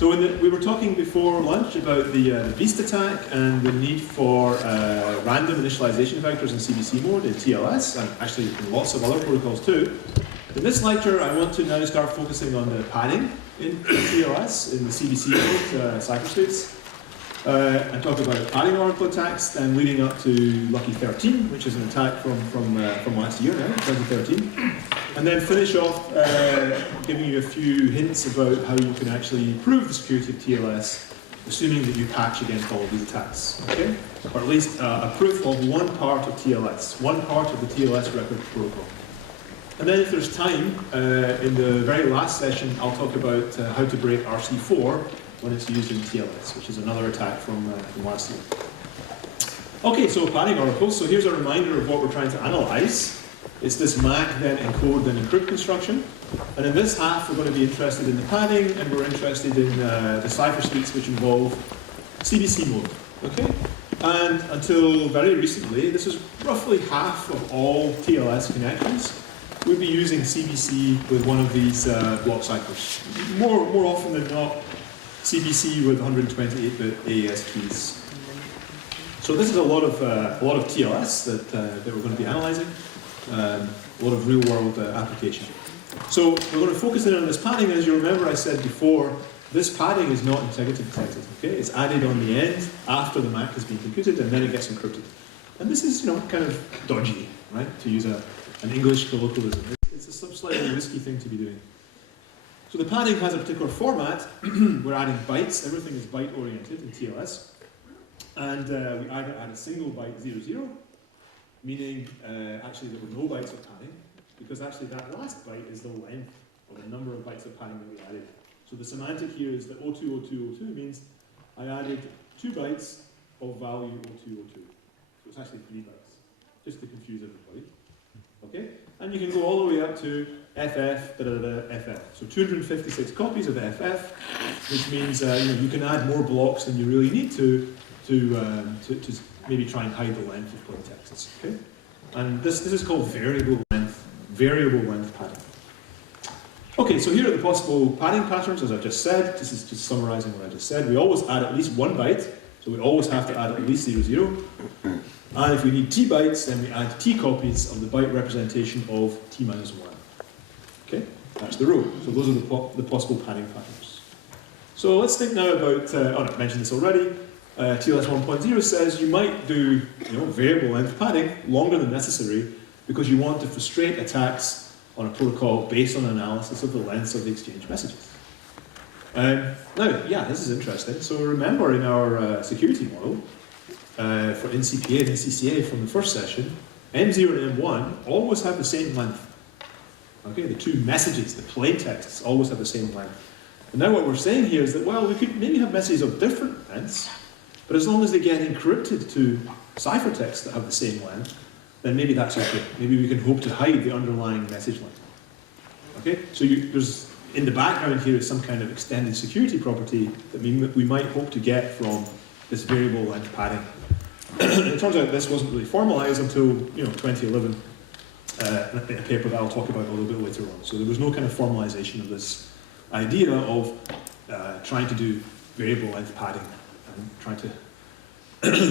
So we were talking before lunch about the beast attack and the need for random initialization vectors in CBC mode in TLS, and actually in lots of other protocols too. In this lecture, I want to now start focusing on the padding in TLS, in the CBC mode cyberspace, and talk about padding oracle attacks, then leading up to Lucky 13, which is an attack from last year now, 2013. And then finish off giving you a few hints about how you can actually improve the security of TLS, assuming that you patch against all of these attacks, okay? Or at least a proof of one part of TLS, one part of the TLS record protocol. And then if there's time, in the very last session, I'll talk about how to break RC4 when it's used in TLS, which is another attack from last year. Okay, so padding oracles. So here's a reminder of what we're trying to analyze. It's this MAC, then encode, then encrypt construction. And in this half, we're going to be interested in the padding, and we're interested in the cipher suites which involve CBC mode. Okay? And until very recently, this is roughly half of all TLS connections. We'd be using CBC with one of these block ciphers. More often than not, CBC with 128-bit AES keys. So this is a lot of TLS that we're going to be analyzing. A lot of real-world application. So we're going to focus in on this padding. As you remember, I said before, this padding is not integrity protected. Okay, it's added on the end after the MAC has been computed, and then it gets encrypted. And this is, kind of dodgy, right? To use an English colloquialism, it's a slightly risky thing to be doing. So the padding has a particular format. We're adding bytes. Everything is byte-oriented in TLS, and we either add a single byte 00. Meaning, actually, there were no bytes of padding, because actually that last byte is the length of the number of bytes of padding that we added. So the semantic here is that 020202 means I added 2 bytes of value 0202. So it's actually 3 bytes, just to confuse everybody. Okay? And you can go all the way up to FF, FF. So 256 copies of FF, which means you can add more blocks than you really need to maybe try and hide the length of plain texts. Okay? And this is called variable length padding. Okay, so here are the possible padding patterns, as I've just said. This is just summarizing what I just said. We always add at least 1 byte, so we always have to add at least 00. And if we need t bytes, then we add t copies of the byte representation of t minus 1. Okay, that's the rule. So those are the possible padding patterns. So let's think now about, I mentioned this already. TLS 1.0 says you might do variable length padding longer than necessary because you want to frustrate attacks on a protocol based on analysis of the lengths of the exchange messages. Now, yeah, this is interesting. So remember in our security model for NCPA and NCCA from the first session, M0 and M1 always have the same length. Okay, the two messages, the plain texts, always have the same length. And now what we're saying here is that, well, we could maybe have messages of different lengths, but as long as they get encrypted to ciphertext that have the same length, then maybe that's okay. Maybe we can hope to hide the underlying message length. Okay, so there's in the background here is some kind of extended security property that we might hope to get from this variable length padding. It turns out this wasn't really formalized until 2011, in a paper that I'll talk about a little bit later on. So there was no kind of formalization of this idea of trying to do variable length padding and trying to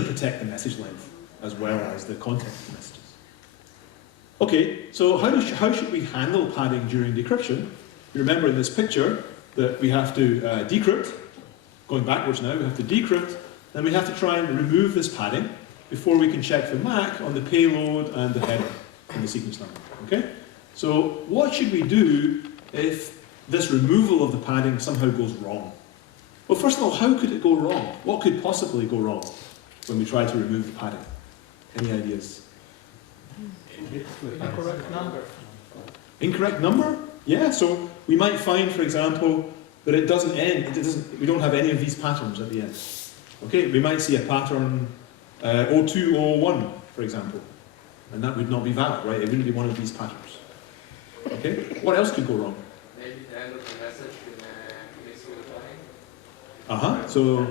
protect the message length as well as the content of the messages. Okay, so how should we handle padding during decryption? You remember in this picture that we have to decrypt. Going backwards now, we have to decrypt, then we have to try and remove this padding before we can check the MAC on the payload and the header and the sequence number. Okay? So what should we do if this removal of the padding somehow goes wrong? Well, first of all, how could it go wrong? What could possibly go wrong when we try to remove the padding? Any ideas? Incorrect number. Incorrect number? Yeah, so we might find, for example, that it doesn't end, we don't have any of these patterns at the end. Okay, we might see a pattern 0201, for example, and that would not be valid, right? It wouldn't be one of these patterns. Okay, what else could go wrong? Maybe the end of the message mix with the padding. So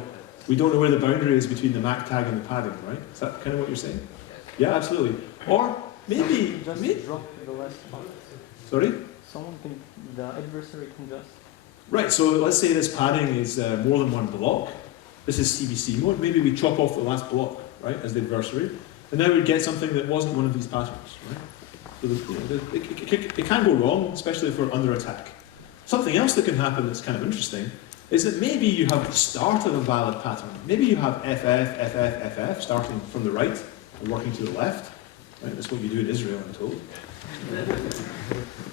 we don't know where the boundary is between the MAC tag and the padding, right? Is that kind of what you're saying? Yes. Yeah, absolutely. Or maybe... Just drop the last part. Sorry? The adversary can just Right, so let's say this padding is more than one block. This is CBC mode. Maybe we chop off the last block, right, as the adversary. And now we'd get something that wasn't one of these patterns, right? So it can go wrong, especially if we're under attack. Something else that can happen that's kind of interesting is that maybe you have the start of a valid pattern. Maybe you have FF, FF, FF, starting from the right and working to the left. Right? That's what you do in Israel, I'm told.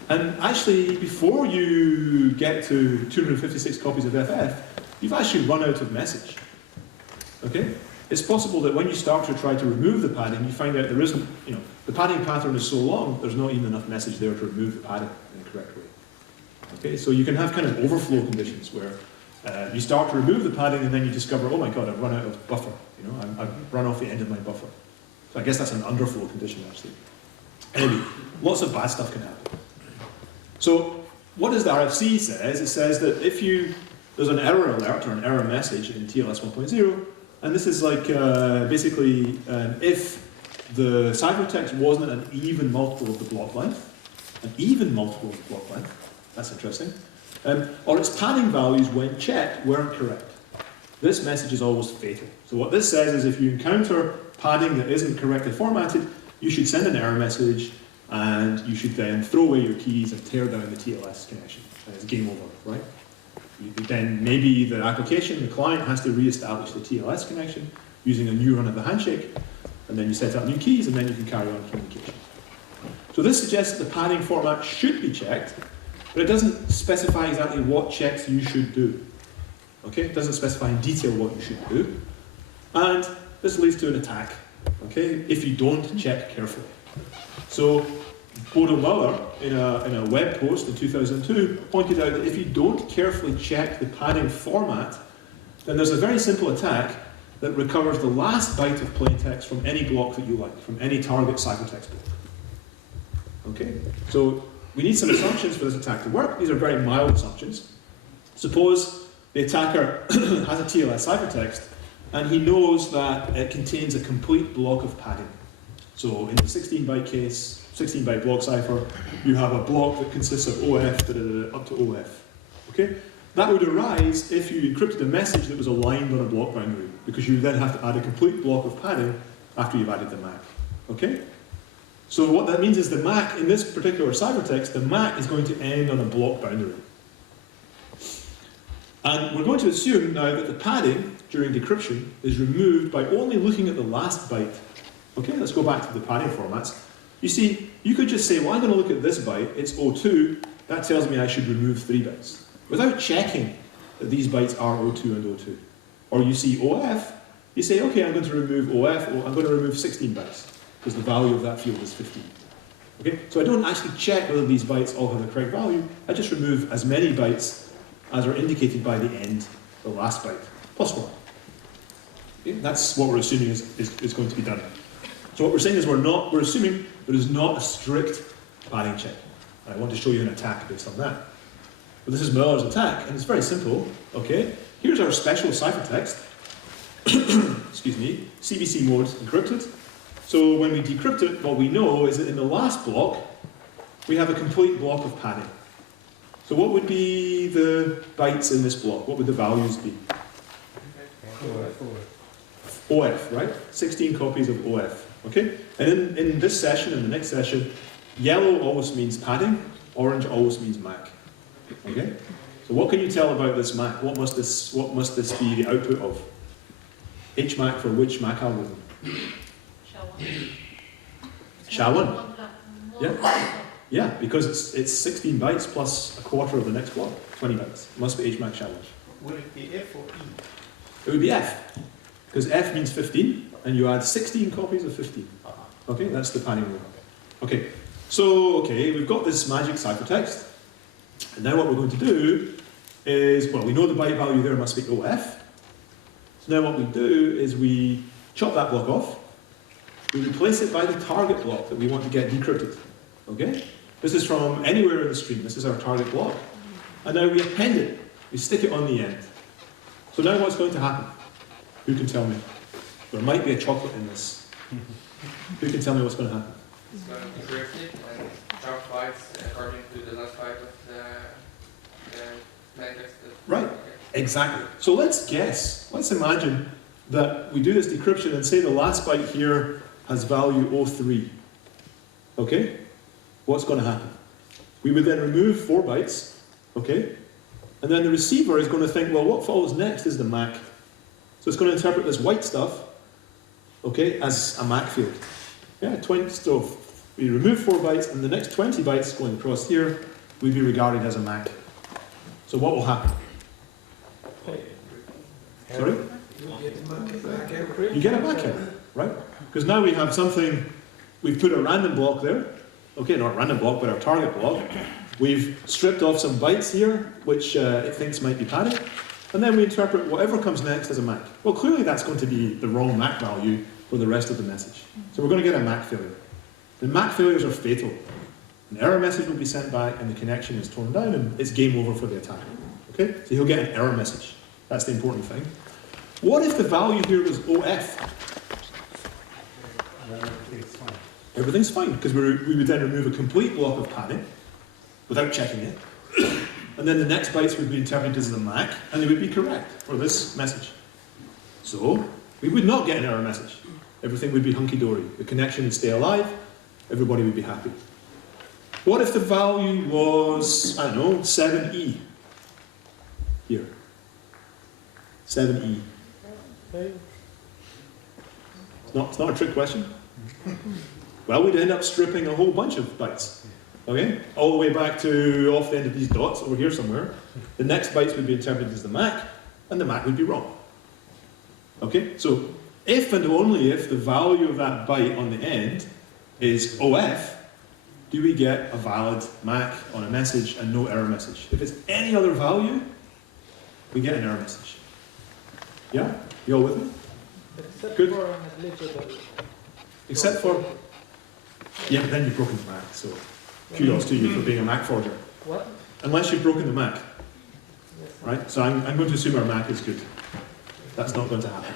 And actually, before you get to 256 copies of FF, you've actually run out of message. Okay? It's possible that when you start to try to remove the padding, you find out there isn't, the padding pattern is so long, there's not even enough message there to remove the padding in the correct way. Okay? So you can have kind of overflow conditions where you start to remove the padding and then you discover, oh my god, I've run out of buffer. I've run off the end of my buffer. So I guess that's an underflow condition, actually. Anyway, lots of bad stuff can happen. So what does the RFC says? It says that if there's an error alert or an error message in TLS 1.0, and this is like basically if the ciphertext wasn't an even multiple of the block length, an even multiple of the block length, that's interesting, or its padding values when checked weren't correct. This message is always fatal. So what this says is if you encounter padding that isn't correctly formatted, you should send an error message and you should then throw away your keys and tear down the TLS connection. And it's game over, right? Then maybe the application, the client, has to re-establish the TLS connection using a new run of the handshake, and then you set up new keys and then you can carry on communication. So this suggests that the padding format should be checked, but it doesn't specify exactly what checks you should do. Okay? It doesn't specify in detail what you should do. And this leads to an attack, okay, if you don't check carefully. So Vaudenay, in a web post in 2002, pointed out that if you don't carefully check the padding format, then there's a very simple attack that recovers the last byte of plaintext from any block that you like, from any target ciphertext block. Okay? So we need some assumptions for this attack to work. These are very mild assumptions. Suppose the attacker has a TLS ciphertext and he knows that it contains a complete block of padding. So in the 16-byte case, 16-byte block cipher, you have a block that consists of OF up to OF. Okay? That would arise if you encrypted a message that was aligned on a block boundary, because you then have to add a complete block of padding after you've added the MAC. Okay? So what that means is the MAC, in this particular ciphertext, the MAC is going to end on a block boundary. And we're going to assume now that the padding during decryption is removed by only looking at the last byte. Okay, let's go back to the padding formats. You see, you could just say, well, I'm going to look at this byte, it's 02, that tells me I should remove 3 bytes. Without checking that these bytes are 02 and 02. Or you see OF, you say, okay, I'm going to remove OF, or I'm going to remove 16 bytes, because the value of that field is 15. Okay, so I don't actually check whether these bytes all have the correct value, I just remove as many bytes as are indicated by the end, the last byte, plus 1. Okay? That's what we're assuming is going to be done. So what we're saying is we're assuming there is not a strict padding check. And I want to show you an attack based on that. But this is Miller's attack, and it's very simple. Okay, here's our special ciphertext. Excuse me, CBC mode encrypted. So when we decrypt it, what we know is that in the last block, we have a complete block of padding. So what would be the bytes in this block? What would the values be? OF, right? 16 copies of OF. Okay? And in this session, in the next session, yellow always means padding, orange always means MAC. Okay? So what can you tell about this MAC? What must this be the output of? HMAC for which MAC algorithm? SHA-1. Yeah? Yeah, because it's 16 bytes plus a quarter of the next block, 20 bytes. It must be HMAC SHA-1. Would it be F or E? It would be F. Because F means 15, and you add 16 copies of 15. Okay, that's the padding rule. Okay, so, we've got this magic ciphertext. And now what we're going to do is, well, we know the byte value there must be OF. So now what we do is we chop that block off. We replace it by the target block that we want to get decrypted. Okay? This is from anywhere in the stream. This is our target block. And now we append it. We stick it on the end. So now what's going to happen? Who can tell me? There might be a chocolate in this. Who can tell me what's going to happen? It's going to decrypt it and chop bytes according to the last byte of the Right, exactly. So let's guess. Let's imagine that we do this decryption and say the last byte here has value 03. Okay? What's going to happen? We would then remove 4 bytes, okay? And then the receiver is going to think, well, what follows next is the MAC. So it's going to interpret this white stuff, okay, as a MAC field. Yeah, 20, so we remove 4 bytes, and the next 20 bytes going across here would be regarded as a MAC. So what will happen? Sorry? You get a MAC error, right? Because now we have something, we've put a random block there. Okay, not a random block, but our target block. We've stripped off some bytes here, which it thinks might be padded. And then we interpret whatever comes next as a MAC. Well, clearly that's going to be the wrong MAC value for the rest of the message. So we're going to get a MAC failure. The MAC failures are fatal. An error message will be sent back and the connection is torn down and it's game over for the attacker. Okay? So he'll get an error message. That's the important thing. What if the value here was OF? Everything's fine, because we would then remove a complete block of padding without checking it. And then the next bytes would be interpreted as the MAC, and they would be correct for this message. So we would not get an error message. Everything would be hunky-dory. The connection would stay alive. Everybody would be happy. What if the value was, I don't know, 7E? Here. 7E. It's not a trick question. Well, we'd end up stripping a whole bunch of bytes. Okay? All the way back to off the end of these dots over here somewhere. The next bytes would be interpreted as the MAC, and the MAC would be wrong. Okay? So if and only if the value of that byte on the end is OF, do we get a valid MAC on a message and no error message. If it's any other value, we get an error message. Yeah? You all with me? Except Good. for negligible. Except for, yeah, but then you've broken the MAC, so kudos to you for being a MAC forger. What? Unless you've broken the MAC, Yes. right? So I'm going to assume our MAC is good. That's not going to happen.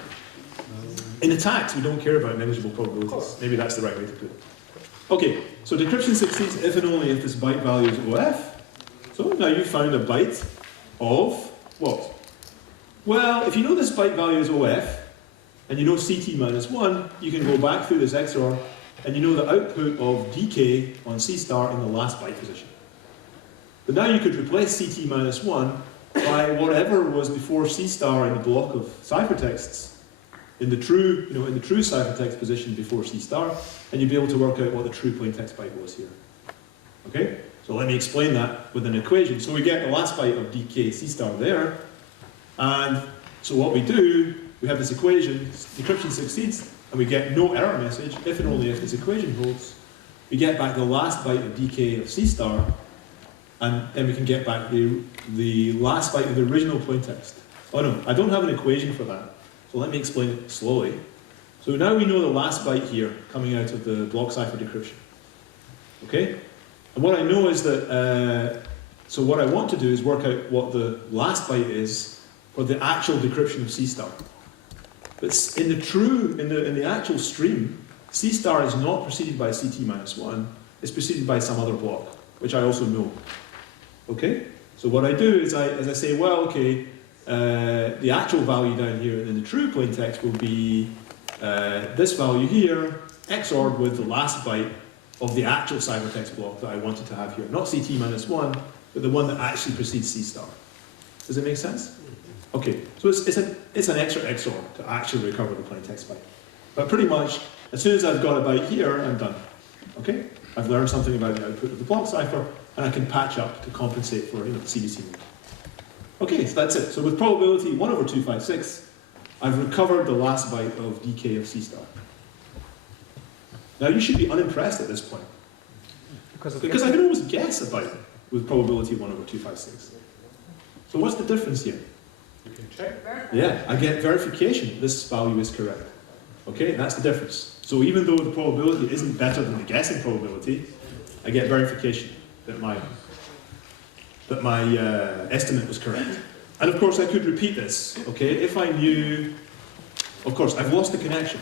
In attacks, we don't care about negligible probabilities. Maybe that's the right way to put it. Okay, so decryption succeeds if and only if this byte value is OF. So now you've found a byte of what? Well, if you know this byte value is OF, and you know CT minus 1, you can go back through this XOR, and you know the output of DK on C star in the last byte position. But now you could replace CT minus 1 by whatever was before C star in the block of ciphertexts, in the true ciphertext position before C star, and you'd be able to work out what the true plaintext byte was here. Okay? So let me explain that with an equation. So we get the last byte of DK C star there, and so what we do, we have this equation, decryption succeeds, and we get no error message if and only if this equation holds. We get back the last byte of DK of C star, and then we can get back the last byte of the original plaintext. Oh no, I don't have an equation for that, so let me explain it slowly. So now we know the last byte here coming out of the block cipher decryption. Okay? And what I know is that, so what I want to do is work out what the last byte is for the actual decryption of C star. But in the actual stream, C star is not preceded by CT minus 1, it's preceded by some other block, which I also know. Okay? So what I do is I say, well, okay, the actual value down here in the true plaintext will be this value here, XORed with the last byte of the actual ciphertext block that I wanted to have here. Not CT minus 1, but the one that actually precedes C star. Does it make sense? Okay, so it's an extra XOR to actually recover the plaintext byte. But pretty much, as soon as I've got a byte here, I'm done. Okay? I've learned something about the output of the block cipher, and I can patch up to compensate for CBC mode. Okay, so that's it. So with probability 1/256, I've recovered the last byte of DK of C star. Now you should be unimpressed at this point, because I can always guess a byte with probability 1/256. So what's the difference here? You can check. Yeah, I get verification. This value is correct. Okay, that's the difference. So even though the probability isn't better than the guessing probability, I get verification that my estimate was correct. And of course, I could repeat this. Okay, if I knew, of course, I've lost the connection.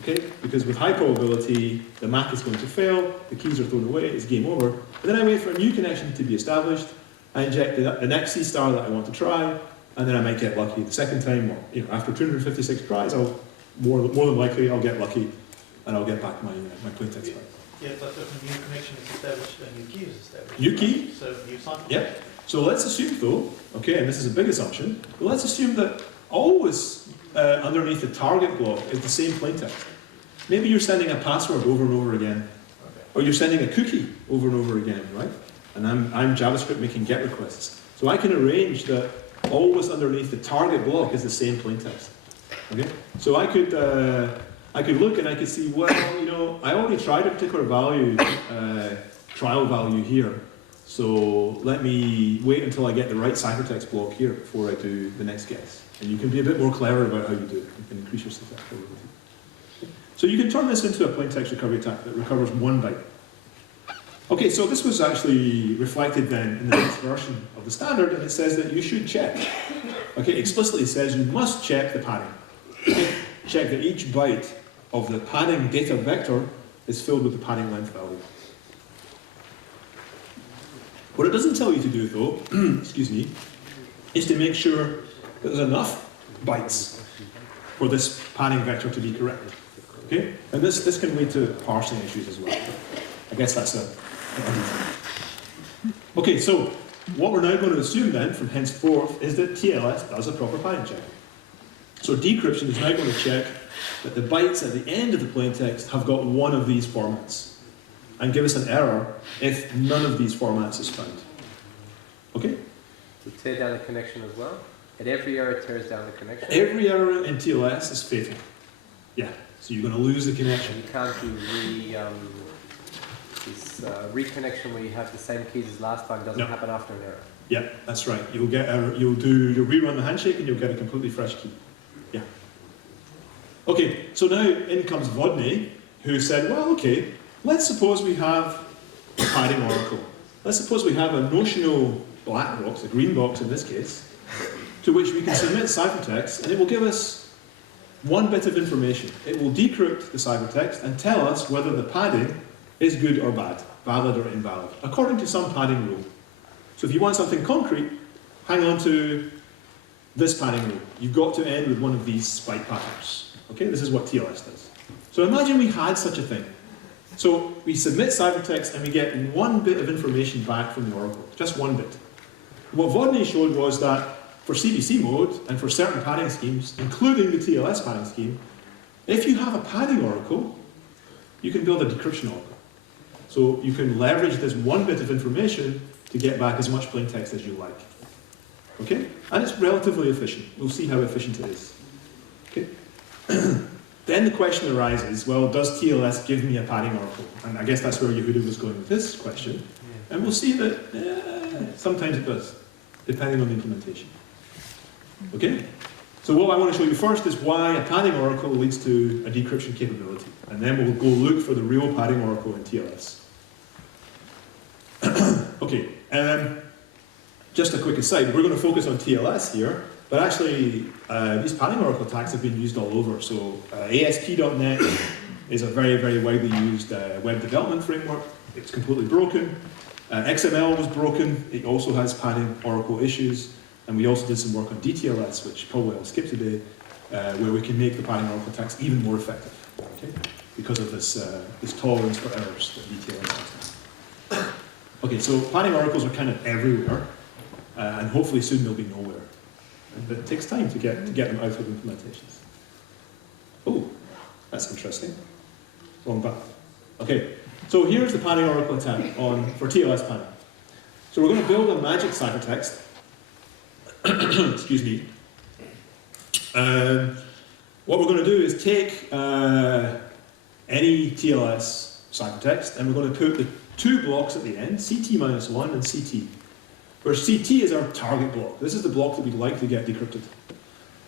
Okay, because with high probability, the MAC is going to fail, the keys are thrown away, it's game over. But then I wait for a new connection to be established, I inject the next C star that I want to try, and then I might get lucky the second time, or after 256 tries, more than likely I'll get lucky, and I'll get back my plaintext back. Yeah, but if a new connection is established, a new key is established. New key? So new sample. Yep. So let's assume though, okay, and this is a big assumption, but let's assume that always underneath the target block is the same plaintext. Maybe you're sending a password over and over again, or you're sending a cookie over and over again, right? And I'm JavaScript making GET requests. So I can arrange that always underneath the target block is the same plaintext. Okay? So I could look and I could see, well, I already tried a particular value, trial value here. So let me wait until I get the right ciphertext block here before I do the next guess. And you can be a bit more clever about how you do it. You can increase your success probability. So you can turn this into a plaintext recovery attack that recovers 1 byte. Okay, so this was actually reflected then in the next version of the standard, and it says that you should check. Okay, explicitly says you must check the padding. Okay? Check that each byte of the padding data vector is filled with the padding length value. What it doesn't tell you to do, though, excuse me, is to make sure that there's enough bytes for this padding vector to be correct. Okay? And this can lead to parsing issues as well. I guess that's a okay, so what we're now going to assume then, from henceforth, is that TLS does a proper padding check. So decryption is now going to check that the bytes at the end of the plaintext have got one of these formats, and give us an error if none of these formats is found. Okay? To tear down the connection as well? At every error it tears down the connection? Every error in TLS is fatal. Yeah, so you're going to lose the connection. You can't do this reconnection where you have the same keys as last time doesn't happen after an error. Yeah, that's right. You'll rerun the handshake and you'll get a completely fresh key. Yeah. Okay, so now in comes Vaudenay, who said, well, okay, let's suppose we have a padding oracle. Let's suppose we have a notional black box, a green box in this case, to which we can submit ciphertext, and it will give us 1 bit of information. It will decrypt the ciphertext and tell us whether the padding is good or bad, valid or invalid, according to some padding rule. So if you want something concrete, hang on to this padding rule. You've got to end with one of these spike patterns. Okay, this is what TLS does. So imagine we had such a thing. So we submit ciphertext and we get 1 bit of information back from the oracle, just 1 bit. What Vaudenay showed was that for CBC mode and for certain padding schemes, including the TLS padding scheme, if you have a padding oracle, you can build a decryption oracle. So you can leverage this 1 bit of information to get back as much plaintext as you like. Okay? And it's relatively efficient. We'll see how efficient it is. Okay? Then the question arises, well, does TLS give me a padding oracle? And I guess that's where Yehuda was going with this question. And we'll see that sometimes it does, depending on the implementation. Okay? So what I want to show you first is why a padding oracle leads to a decryption capability. And then we'll go look for the real padding oracle in TLS. Okay, just a quick aside, we're going to focus on TLS here, but actually these padding oracle attacks have been used all over. So ASP.NET is a very, very widely used web development framework. It's completely broken. XML was broken. It also has padding oracle issues. And we also did some work on DTLS, which probably I'll skip today, where we can make the padding oracle attacks even more effective, okay? Because of this tolerance for errors that DTLS has. Okay, so padding oracles are kind of everywhere, and hopefully soon they'll be nowhere. But it takes time to get them out of implementations. Oh, that's interesting. Wrong button. Okay, so here's the padding oracle attack for TLS padding. So we're going to build a magic ciphertext. Excuse me. What we're going to do is take any TLS ciphertext, and we're going to put the 2 blocks at the end, CT-1 and CT, where CT is our target block. This is the block that we'd like to get decrypted.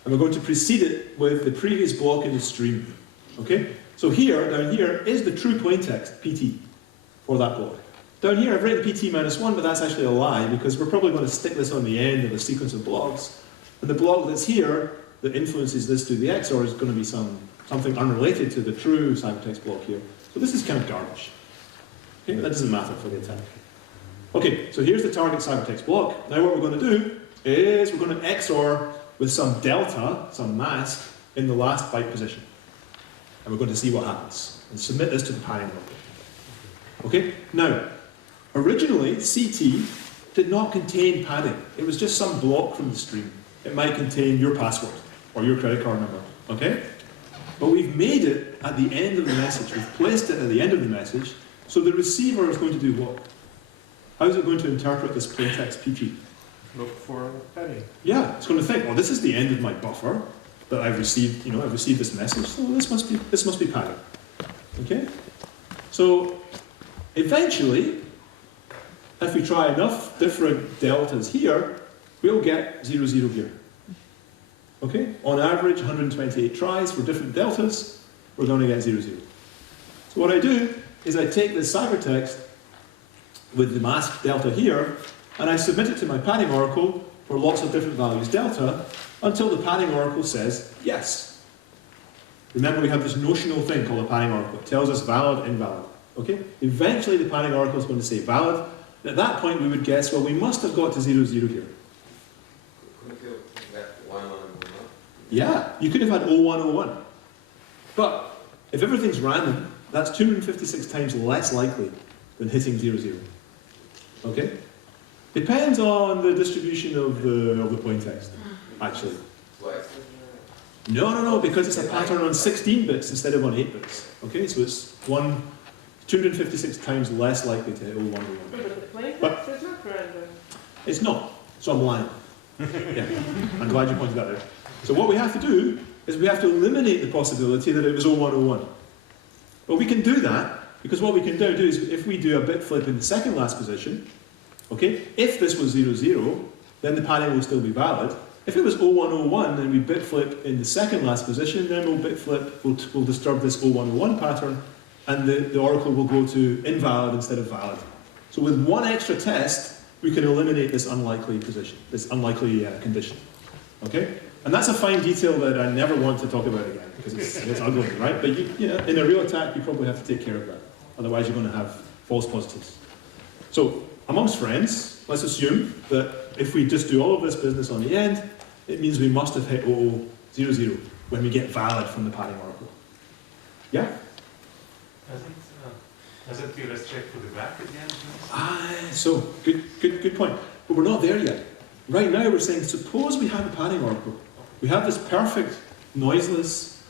And we're going to precede it with the previous block in the stream. Okay? So here, down here, is the true plaintext, PT, for that block. Down here, I've written PT-1, but that's actually a lie, because we're probably going to stick this on the end of a sequence of blocks. And the block that's here, that influences this to the XOR, is going to be something unrelated to the true ciphertext block here. So this is kind of garbage. Okay, that doesn't matter for the attack. Okay, so here's the target ciphertext block. Now what we're going to do is we're going to XOR with some delta, some mask, in the last byte position. And we're going to see what happens. And submit this to the padding oracle. Okay? Now, originally, CT did not contain padding. It was just some block from the stream. It might contain your password or your credit card number. Okay? But we've made it at the end of the message. We've placed it at the end of the message, so the receiver is going to do what? How is it going to interpret this plaintext PP? Look for padding. Yeah, it's going to think, well, this is the end of my buffer that I've received. I've received this message, so this must be padding. Okay? So eventually, if we try enough different deltas here, we'll get 0, 0 here. Okay? On average, 128 tries for different deltas, we're going to get 0, 0. So what I do is I take this ciphertext with the mask delta here, and I submit it to my padding oracle for lots of different values delta, until the padding oracle says yes. Remember, we have this notional thing called a padding oracle. It tells us valid, invalid. Okay? Eventually the padding oracle is going to say valid, and at that point we would guess, well, we must have got to 0, 0 here. Couldn't you get 1, 1, 1? Yeah, you could have had 0101. But if everything's random, that's 256 times less likely than hitting 0, 0. Okay? Depends on the distribution of the plaintext, actually. Twice? No, because it's a pattern on 16 bits instead of on 8 bits. Okay, so it's 256 times less likely to hit 0101. But the plaintext is not random. It's not, so I'm lying. Yeah, I'm glad you pointed that out. So what we have to do is we have to eliminate the possibility that it was 0101. Well, we can do that, because what we can do is, if we do a bit flip in the second last position, okay, if this was 0, 0, then the padding will still be valid. If it was 0101 and we bit flip in the second last position, then we'll bit flip, we'll disturb this 0101 pattern, and the oracle will go to invalid instead of valid. So with one extra test, we can eliminate this unlikely position, this unlikely condition. Okay? And that's a fine detail that I never want to talk about again, because it's ugly, right? But in a real attack, you probably have to take care of that. Otherwise, you're going to have false positives. So, amongst friends, let's assume that if we just do all of this business on the end, it means we must have hit 0000 when we get valid from the padding oracle. Yeah? Doesn't TLS check for the back at the end? So, good point. But we're not there yet. Right now, we're saying, suppose we have a padding oracle. We have this perfect, noiseless,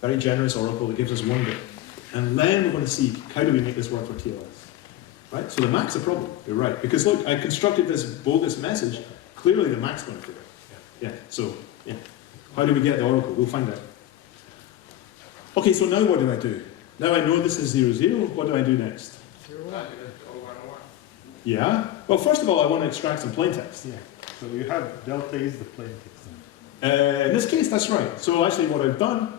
very generous oracle that gives us 1 bit. And then we're going to see, how do we make this work for TLS? Right? So the MAC's a problem, you're right. Because look, I constructed this bogus message, clearly the MAC's going to fit. Yeah, so, yeah. How do we get the oracle? We'll find out. Okay, so now what do I do? Now I know this is 0, 0, what do I do next? 0, 1. Yeah? Well, first of all, I want to extract some plaintext. Yeah. So you have delta is the plaintext. In this case, that's right. So actually what I've done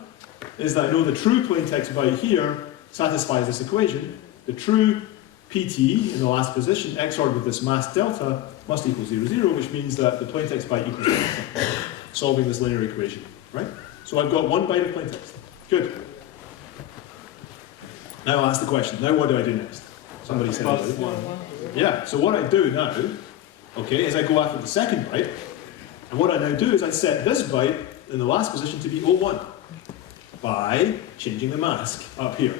is that I know the true plaintext byte here satisfies this equation. The true PT in the last position, XORed with this mask delta, must equal 0, 0, which means that the plaintext byte equals delta, solving this linear equation, right? So I've got 1 byte of plaintext. Good. Now I'll ask the question, now what do I do next? Somebody said it. Yeah, so what I do now, okay, is I go after the second byte, and what I now do is I set this byte in the last position to be 01 by changing the mask up here.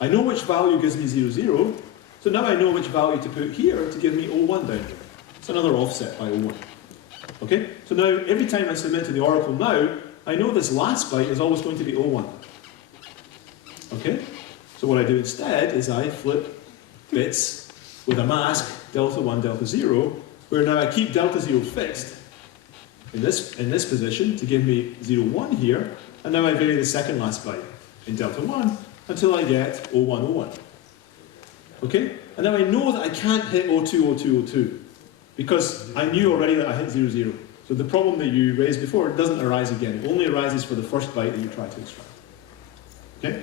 I know which value gives me 0, 0, so now I know which value to put here to give me 01 down here. It's another offset by 01. Okay, so now every time I submit to the oracle now, I know this last byte is always going to be 01. Okay, so what I do instead is I flip bits with a mask delta 1, delta 0, where now I keep delta 0 fixed in this position to give me 0, 1 here, and now I vary the second last byte in delta 1 until I get 01, 01. Okay? And now I know that I can't hit 02, 02, 02, because I knew already that I hit 0, 0. So the problem that you raised before doesn't arise again. It only arises for the first byte that you try to extract. Okay?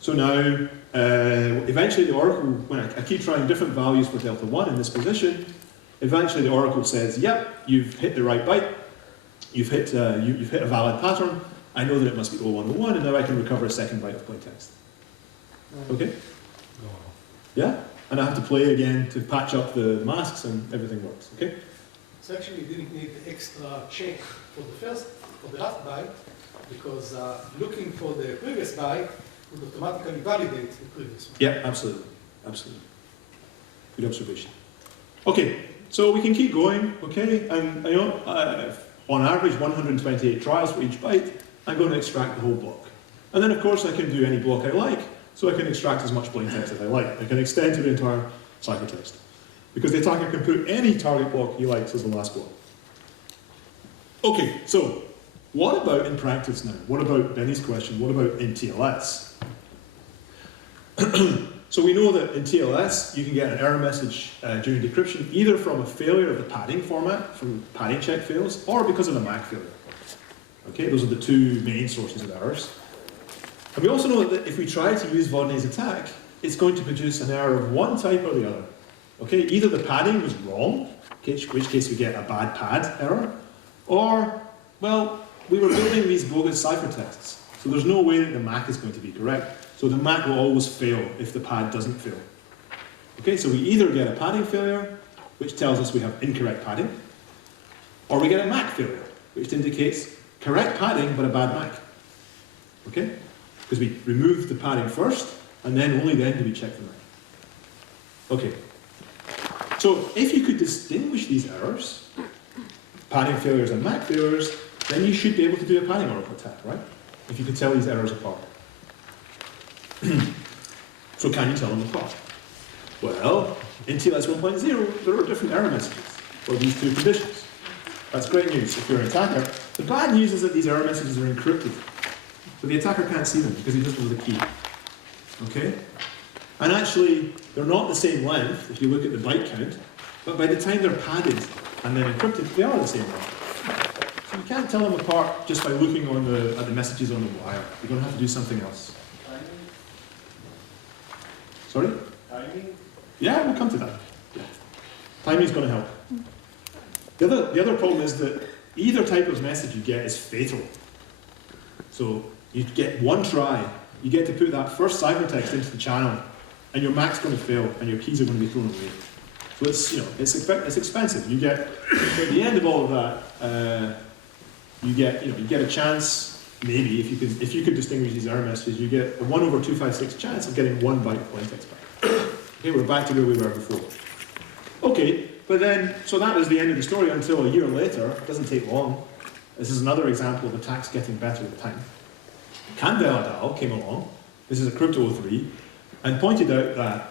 So now, eventually the oracle, when I keep trying different values for delta 1 in this position, eventually the oracle says, yep, you've hit the right byte, you've hit a valid pattern, I know that it must be 0101, and now I can recover a second byte of plaintext. Okay? Yeah? and I have to play again to patch up the masks and everything works, okay? So actually you didn't need the extra check for the last byte, because looking for the previous byte would automatically validate the previous one. Yeah, absolutely, absolutely. Good observation. Okay, so we can keep going, okay? And you know, on average, 128 trials for each byte. I'm going to extract the whole block. And then, of course, I can do any block I like, so I can extract as much plaintext as I like. I can extend to the entire ciphertext. Because the attacker can put any target block he likes as the last block. Okay, so what about in practice now? What about Benny's question? What about in TLS? So we know that in TLS, you can get an error message during decryption, either from a failure of the padding format, from padding check fails, or because of a MAC failure. Okay, those are the two main sources of errors. And we also know that if we try to use Vaudenay's attack, it's going to produce an error of one type or the other. Okay, either the padding was wrong, in which case we get a bad pad error, or, well, we were building these bogus ciphertexts, so there's no way that the MAC is going to be correct. So the MAC will always fail if the pad doesn't fail. Okay, so we either get a padding failure, which tells us we have incorrect padding, or we get a MAC failure, which indicates correct padding but a bad MAC. Okay? Because we remove the padding first, and then only then do we check the MAC. Okay. So if you could distinguish these errors, padding failures and MAC failures, then you should be able to do a padding oracle attack, right? If you could tell these errors apart. So can you tell them apart? Well, in TLS 1.0, there are different error messages for these two conditions. That's great news if you're an attacker. The bad news is that these error messages are encrypted. So the attacker can't see them because he doesn't know the key. Okay? And actually, they're not the same length if you look at the byte count, but by the time they're padded and then encrypted, they are the same length. So you can't tell them apart just by looking on at the messages on the wire. You're going to have to do something else. Sorry? Timing? Yeah, we'll come to that. Yeah. Timing is going to help. The other problem is that either type of message you get is fatal. So you get one try, you get to put that first ciphertext into the channel, and your MAC's going to fail, and your keys are going to be thrown away. So it's expensive. You get at the end of all of that, you get a chance. Maybe if you could distinguish these error messages, you get a 1 over 256 chance of getting 1 byte of plaintext back. Okay, we're back to where we were before. Okay, but then, so that was the end of the story until a year later. It doesn't take long. This is another example of attacks getting better with time. Campbell et al. Came along, this is a Crypto 03, and pointed out that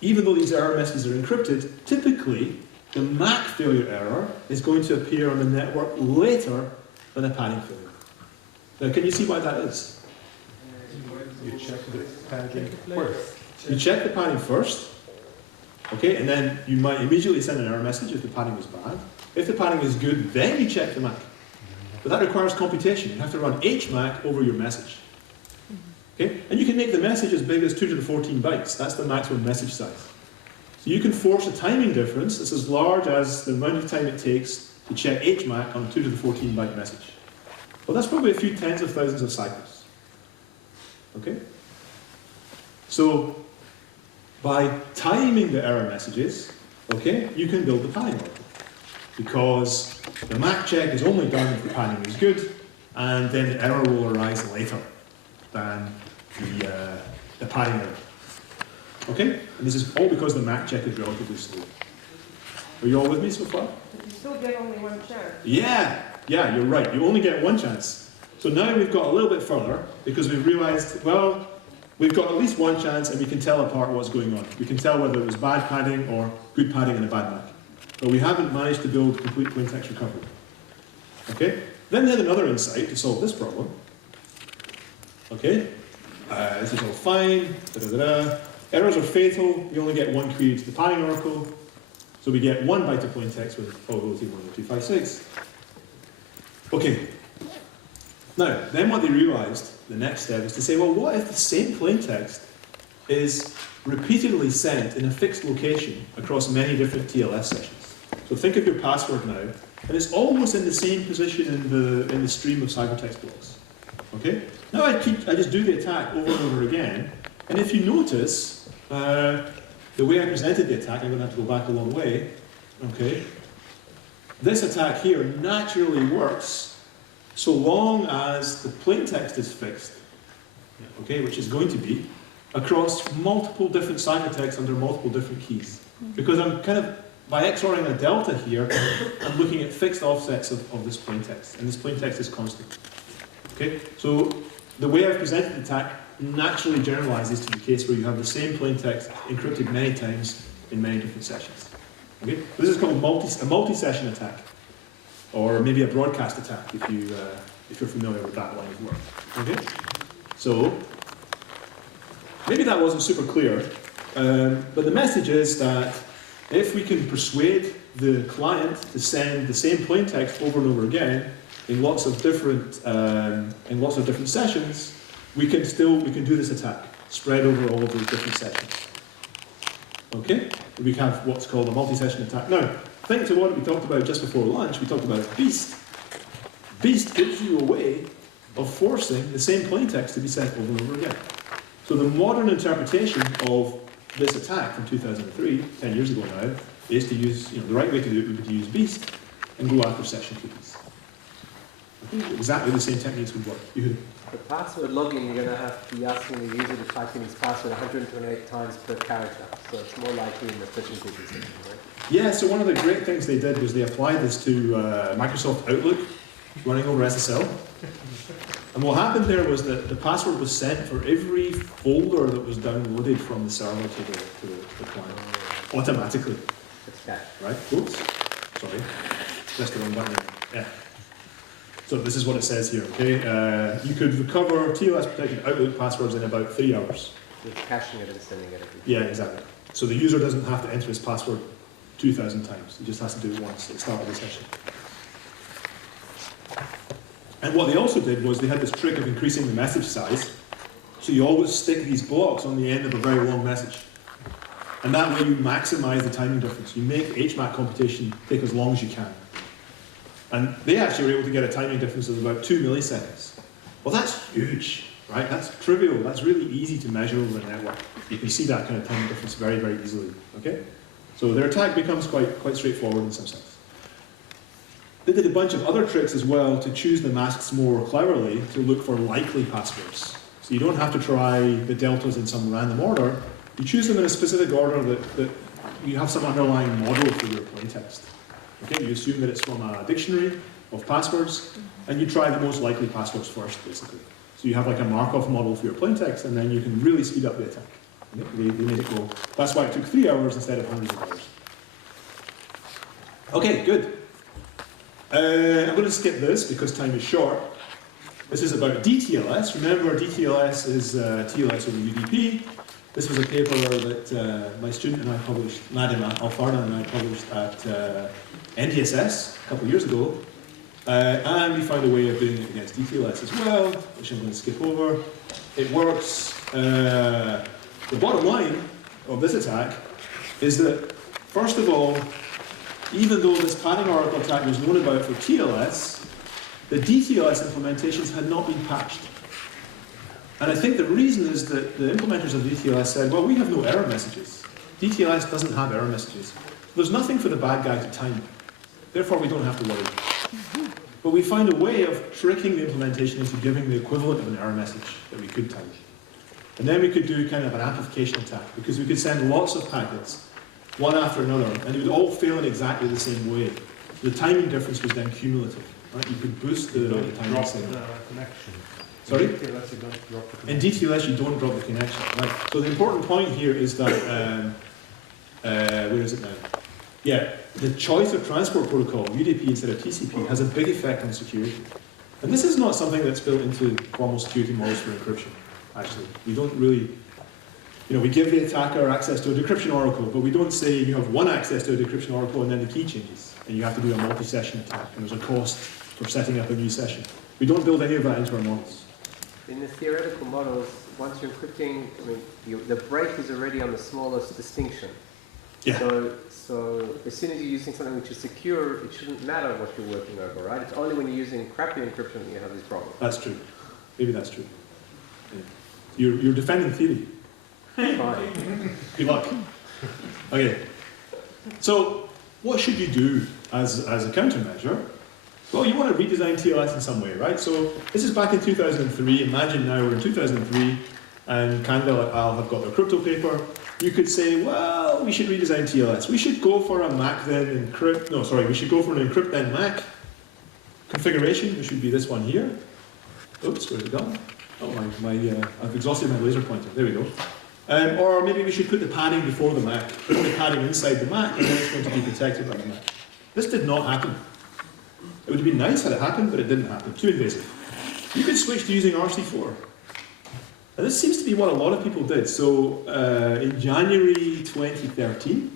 even though these error messages are encrypted, typically the MAC failure error is going to appear on the network later than a padding failure. Now, can you see why that is? You check the padding first. You check the padding first, okay, and then you might immediately send an error message if the padding was bad. If the padding is good, then you check the MAC. But that requires computation. You have to run HMAC over your message. Okay? And you can make the message as big as 2 to the 14 bytes. That's the maximum message size. So you can force a timing difference that's as large as the amount of time it takes to check HMAC on a 2 to the 14 byte message. Well, that's probably a few tens of thousands of cycles. Okay? So, by timing the error messages, okay, you can build the padding oracle. Because the MAC check is only done if the padding is good, and then the error will arise later than the padding error. Okay? And this is all because the MAC check is relatively slow. Are you all with me so far? But you still get only one chance. Yeah, you're right. You only get one chance. So now we've got a little bit further because we've realized, well, we've got at least one chance and we can tell apart what's going on. We can tell whether it was bad padding or good padding and a bad MAC. But we haven't managed to build complete plaintext recovery. Okay? Then we had another insight to solve this problem. Okay? This is all fine. Errors are fatal. We only get one query to the padding oracle. So we get 1 byte of plaintext with probability 1 over 256. Okay. Now, then what they realized, the next step, is to say, well, what if the same plaintext is repeatedly sent in a fixed location across many different TLS sessions? So think of your password now, and it's almost in the same position in the stream of ciphertext blocks. Okay? Now I just do the attack over and over again, and if you notice, the way I presented the attack, I'm going to have to go back a long way, okay? This attack here naturally works so long as the plaintext is fixed, okay, which is going to be across multiple different ciphertexts under multiple different keys. Because I'm kind of, by XORing a delta here, I'm looking at fixed offsets of this plaintext, and this plaintext is constant. Okay, so the way I've presented the attack naturally generalizes to the case where you have the same plaintext encrypted many times in many different sessions. Okay, this is called a multi-session attack, or maybe a broadcast attack if you're familiar with that line of work. Okay, so maybe that wasn't super clear, but the message is that if we can persuade the client to send the same plaintext over and over again in lots of different sessions, we can do this attack spread over all of those different sessions. Okay, we have what's called a multi-session attack. Now, think to what we talked about just before lunch. We talked about Beast. Beast gives you a way of forcing the same plaintext to be sent over and over again. So the modern interpretation of this attack from 2003, 10 years ago now, is to use, the right way to do it would be to use Beast and go after session cookies. Exactly the same techniques would work. The password logging, you're going to have to be asking the user to type in his password 128 times per character, so it's more likely in the session cookie system, right? Yeah, so one of the great things they did was they applied this to Microsoft Outlook running over SSL. And what happened there was that the password was sent for every folder that was downloaded from the server to the client, automatically. It's cached. Right? Oops. Sorry. Pressed the wrong button. Yeah. So this is what it says here, okay? You could recover TLS protected Outlook passwords in about 3 hours. With caching it and sending it. Yeah, exactly. So the user doesn't have to enter his password 2,000 times. He just has to do it once at the start of the session. And what they also did was they had this trick of increasing the message size. So you always stick these blocks on the end of a very long message. And that way you maximize the timing difference. You make HMAC computation take as long as you can. And they actually were able to get a timing difference of about 2 milliseconds. Well, that's huge, right? That's trivial. That's really easy to measure over a network. You can see that kind of timing difference very, very easily, okay? So their attack becomes quite straightforward in some sense. They did a bunch of other tricks as well to choose the masks more cleverly to look for likely passwords. So you don't have to try the deltas in some random order. You choose them in a specific order that you have some underlying model for your plaintext. Okay, you assume that it's from a dictionary of passwords, and you try the most likely passwords first, basically. So you have like a Markov model for your plaintext, and then you can really speed up the attack. Okay? They made it go. That's why it took 3 hours instead of hundreds of hours. Okay, good. I'm going to skip this because time is short. This is about DTLS. Remember, DTLS is TLS over UDP. This was a paper that my student and I published, Madison and I published at NDSS a couple of years ago. And we found a way of doing it against DTLS as well, which I'm going to skip over. It works. The bottom line of this attack is that, first of all, even though this padding oracle attack was known about for TLS, the DTLS implementations had not been patched. And I think the reason is that the implementers of DTLS said, well, we have no error messages. DTLS doesn't have error messages. There's nothing for the bad guy to time. Therefore, we don't have to worry. But we found a way of tricking the implementation into giving the equivalent of an error message that we could time. And then we could do kind of an amplification attack, because we could send lots of packets, one after another, and they would all fail in exactly the same way. The timing difference was then cumulative. Right? You could boost the timing signal. Connection. Sorry? In DTLS, you don't drop the connection. In DTLS, you don't drop the connection. Right. So the important point here is that, where is it now? Yeah, the choice of transport protocol, UDP instead of TCP, has a big effect on security. And this is not something that's built into formal security models for encryption, actually. We don't really, we give the attacker access to a decryption oracle, but we don't say you have one access to a decryption oracle and then the key changes, and you have to do a multi-session attack, and there's a cost for setting up a new session. We don't build any of that into our models. In the theoretical models, once you're encrypting, the break is already on the smallest distinction. Yeah. So as soon as you're using something which is secure, it shouldn't matter what you're working over, right? It's only when you're using crappy encryption that you have this problem. That's true. Maybe that's true. Yeah. You're defending theory. Fine. Good luck. Okay. So, what should you do as a countermeasure? Well, you want to redesign TLS in some way, right? So, this is back in 2003. Imagine now we're in 2003, and Canada and Al have got their crypto paper. You could say, well, we should redesign TLS. We should go for a Mac then encrypt. No, sorry, we should go for an encrypt then Mac configuration, which should be this one here. Oops, where's it gone? Oh, I've exhausted my laser pointer. There we go. Or maybe we should put the padding before the Mac, put the padding inside the Mac, and then it's going to be protected by the Mac. This did not happen. It would have been nice had it happened, but it didn't happen. Too invasive. You could switch to using RC4. And this seems to be what a lot of people did. So in January 2013,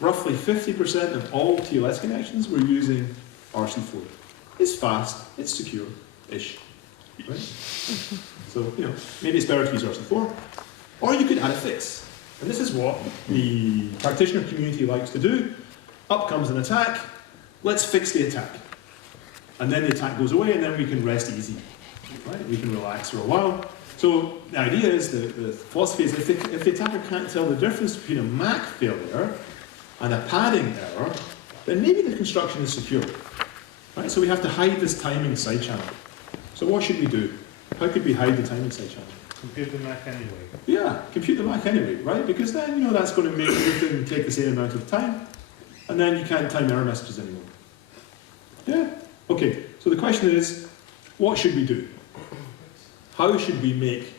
roughly 50% of all TLS connections were using RC4. It's fast, it's secure-ish. Right? So, you know, maybe it's better to use RC4. Or you could add a fix. And this is what the practitioner community likes to do. Up comes an attack, let's fix the attack. And then the attack goes away, and then we can rest easy. Right? We can relax for a while. So the idea is, the philosophy is, if the attacker can't tell the difference between a MAC failure and a padding error, then maybe the construction is secure. Right? So we have to hide this timing side channel. So what should we do? How could we hide the timing side channel? Compute the Mac anyway. Yeah, compute the Mac anyway, right? Because then, you know, that's going to make everything take the same amount of time, and then you can't time error messages anymore. Yeah? Okay, so the question is, what should we do? How should we make...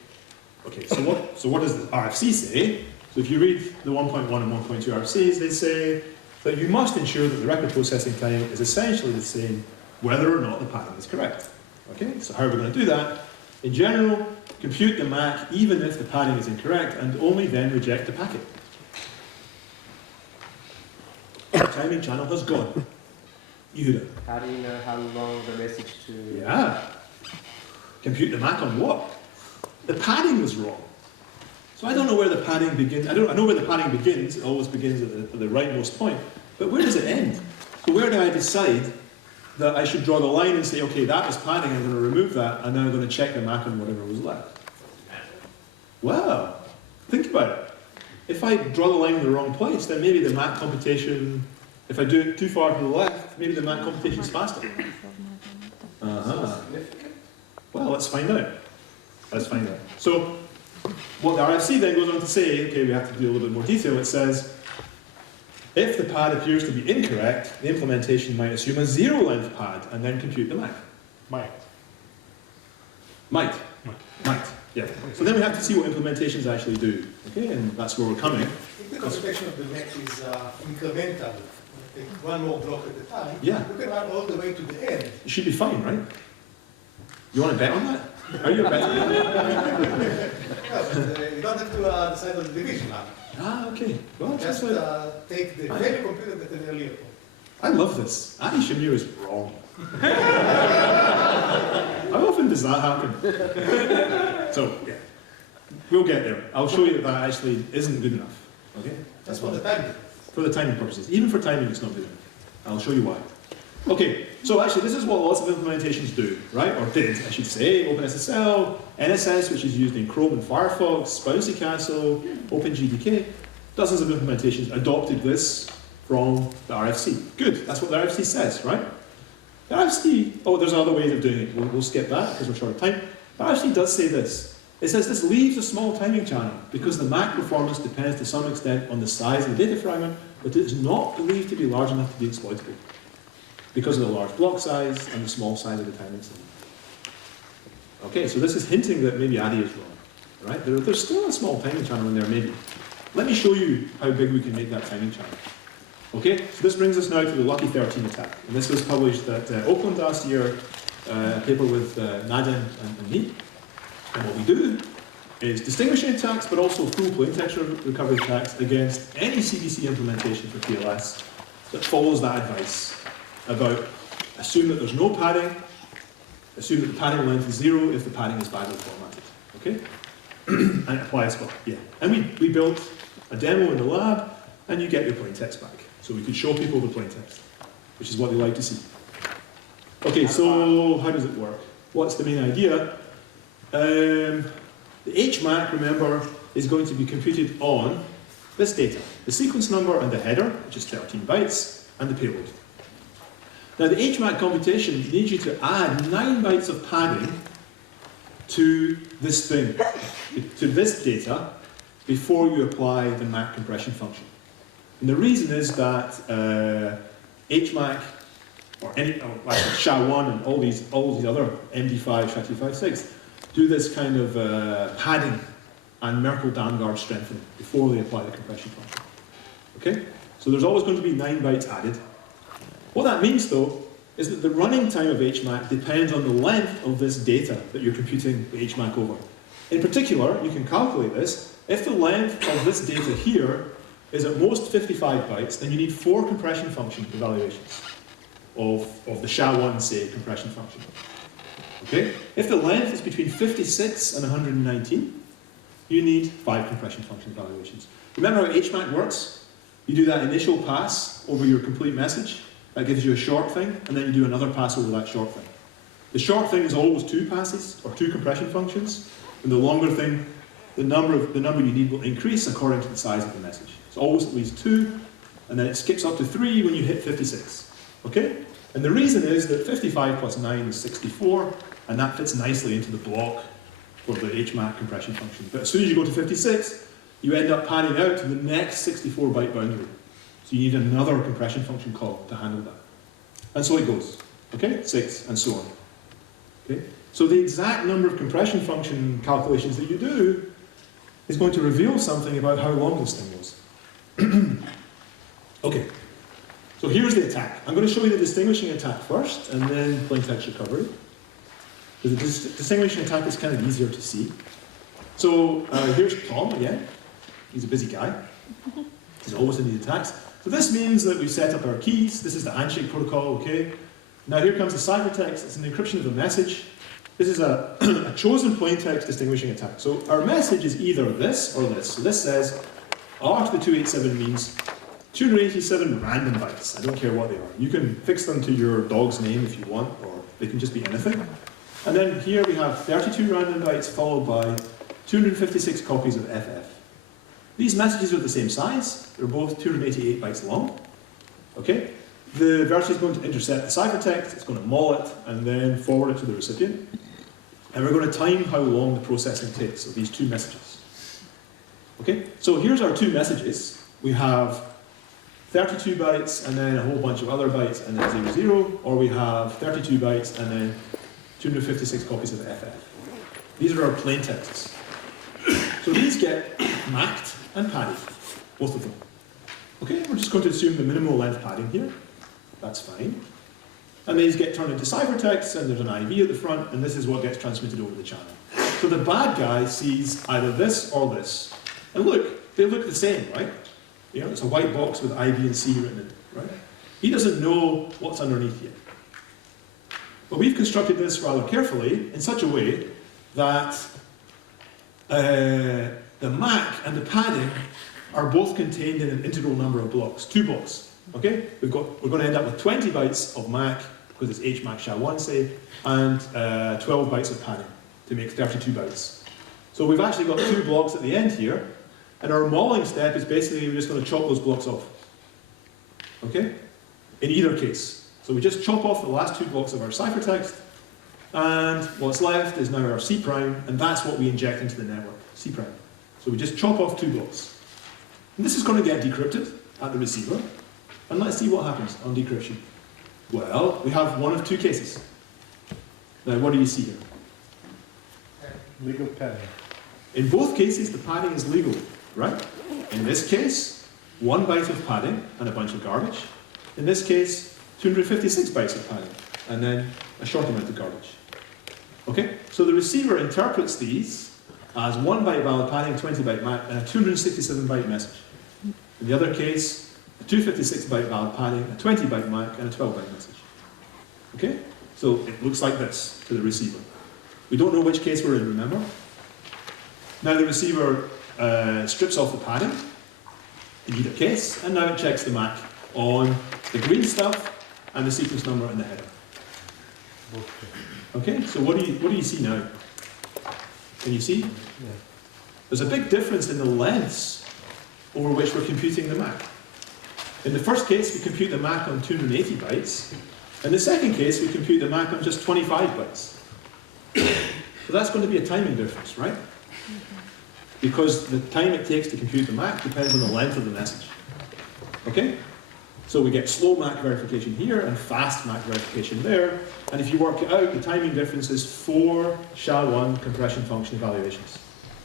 Okay, so what does the RFC say? So if you read the 1.1 and 1.2 RFCs, they say that you must ensure that the record processing time is essentially the same whether or not the pattern is correct. Okay, so how are we going to do that? In general, compute the MAC even if the padding is incorrect, and only then reject the packet. The timing channel has gone. Yehuda. How do you know how long the message to... Yeah. Compute the MAC on what? The padding was wrong. So I don't know where the padding begins. I know where the padding begins. It always begins at the rightmost point. But where does it end? So where do I decide that I should draw the line and say, okay, that was padding, I'm going to remove that, and then I'm going to check the MAC on whatever was left? Well, think about it. If I draw the line in the wrong place, then maybe the MAC computation, if I do it too far to the left, maybe the MAC computation is faster. Well, let's find out. Let's find out. So, what the RFC then goes on to say, okay, we have to do a little bit more detail. It says, if the pad appears to be incorrect, the implementation might assume a zero-length pad and then compute the MAC. Might. Yeah. So then we have to see what implementations actually do. Okay, and that's where we're coming. If the computation of the MAC is incremental, take one more block at a time, Yeah. you can run all the way to the end. You should be fine, right? You want to bet on that? Are you a betting man? Yeah, but, you don't have to decide on the division line. Ah, okay. Well, Just that's what... take the value computed at an earlier point. I love this. Adi Shamir is wrong. How often does that happen? So, yeah. We'll get there. I'll show you that that actually isn't good enough. Okay? That's for the timing. For the timing purposes. Even for timing, it's not good enough. I'll show you why. Okay, so actually this is what lots of implementations do, right? Or did, I should say. OpenSSL, NSS, which is used in Chrome and Firefox, Bouncy Castle, OpenGDK. Dozens of implementations adopted this from the RFC. Good, that's what the RFC says, right? The RFC, oh, there's other ways of doing it. We'll skip that because we're short of time. The RFC does say this. It says this leaves a small timing channel because the MAC performance depends to some extent on the size of the data fragment, but it is not believed to be large enough to be exploitable, because of the large block size and the small size of the timing signal. Okay, so this is hinting that maybe Adi is wrong, right? There's still a small timing channel in there, maybe. Let me show you how big we can make that timing channel. Okay, so this brings us now to the Lucky 13 attack. And this was published at Oakland last year, a paper with Nadine and me. And what we do is distinguishing attacks, but also full plaintext recovery attacks against any CBC implementation for TLS that follows that advice about assume that there's no padding, assume that the padding length is 0 if the padding is badly formatted. Okay? And it applies well. Yeah. And we built a demo in the lab, and you get your plaintext back. So we could show people the plaintext, which is what they like to see. Okay, so how does it work? What's the main idea? The HMAC, remember, is going to be computed on this data, the sequence number and the header, which is 13 bytes, and the payload. Now the HMAC computation needs you to add 9 bytes of padding to this thing, to this data, before you apply the MAC compression function. And the reason is that HMAC, or like SHA-1 and all these other MD5, SHA-256, do this kind of padding and Merkel-Damgard strengthening before they apply the compression function. Okay? So there's always going to be 9 bytes added. What that means, though, is that the running time of HMAC depends on the length of this data that you're computing the HMAC over. In particular, you can calculate this. If the length of this data here is at most 55 bytes, then you need 4 compression function evaluations of the SHA-1, say, compression function. Okay? If the length is between 56 and 119, you need 5 compression function evaluations. Remember how HMAC works? You do that initial pass over your complete message. That gives you a short thing, and then you do another pass over that short thing. The short thing is always 2 passes, or 2 compression functions, and the longer thing, the number you need will increase according to the size of the message. It's always at least 2, and then it skips up to 3 when you hit 56. Okay? And the reason is that 55 plus 9 is 64, and that fits nicely into the block for the HMAC compression function. But as soon as you go to 56, you end up padding out to the next 64-byte boundary. So you need another compression function call to handle that. And so it goes. Okay? 6, and so on. Okay? So the exact number of compression function calculations that you do is going to reveal something about how long this thing was. Okay. So here's the attack. I'm going to show you the distinguishing attack first, and then plaintext recovery. The distinguishing attack is kind of easier to see. So here's Tom again. He's a busy guy. He's always in these attacks. So this means that we've set up our keys. This is the handshake protocol, okay? Now here comes the ciphertext. It's an encryption of the message. This is a chosen plaintext distinguishing attack. So our message is either this or this. So this says R to the 287 means 287 random bytes. I don't care what they are. You can fix them to your dog's name if you want, or they can just be anything. And then here we have 32 random bytes followed by 256 copies of FF. These messages are the same size. They're both 288 bytes long. Okay? The version is going to intercept the ciphertext, it's going to maul it, and then forward it to the recipient. And we're going to time how long the processing takes of these 2 messages. Okay? So here's our 2 messages. We have 32 bytes and then a whole bunch of other bytes and then 00, or we have 32 bytes and then 256 copies of FF. These are our plaintexts. So these get macked and padded, both of them. Okay, we're just going to assume the minimal length padding here. That's fine. And these get turned into ciphertext, and there's an IV at the front, and this is what gets transmitted over the channel. So the bad guy sees either this or this. And look, they look the same, right? You know, it's a white box with IB and C written in it, right? He doesn't know what's underneath yet. But we've constructed this rather carefully in such a way that the MAC and the padding are both contained in an integral number of blocks, 2 blocks. Okay? We're going to end up with 20 bytes of MAC, because it's HMAC SHA-1, say, and 12 bytes of padding to make 32 bytes. So we've actually got 2 blocks at the end here, and our mauling step is basically we're just going to chop those blocks off. Okay? In either case. So we just chop off the last 2 blocks of our ciphertext, and what's left is now our C prime, and that's what we inject into the network, C prime. So we just chop off 2 blocks. And this is going to get decrypted at the receiver, and let's see what happens on decryption. Well, we have one of 2 cases. Now, what do you see here? Legal padding. In both cases, the padding is legal, right? In this case, 1 byte of padding and a bunch of garbage. In this case, 256 bytes of padding, and then a short amount of garbage. Okay? So the receiver interprets these as 1 byte valid padding, 20 byte MAC, and a 267 byte message. In the other case, a 256 byte valid padding, a 20 byte MAC, and a 12 byte message. Okay? So it looks like this to the receiver. We don't know which case we're in, remember? Now the receiver strips off the padding in either case, and now it checks the MAC on the green stuff and the sequence number in the header. Okay, so what do you see now? Can you see? Yeah. There's a big difference in the lengths over which we're computing the MAC. In the first case, we compute the MAC on 280 bytes. In the second case, we compute the MAC on just 25 bytes. So that's going to be a timing difference, right? Because the time it takes to compute the MAC depends on the length of the message. Okay? So we get slow MAC verification here and fast MAC verification there. And if you work it out, the timing difference is 4 SHA-1 compression function evaluations.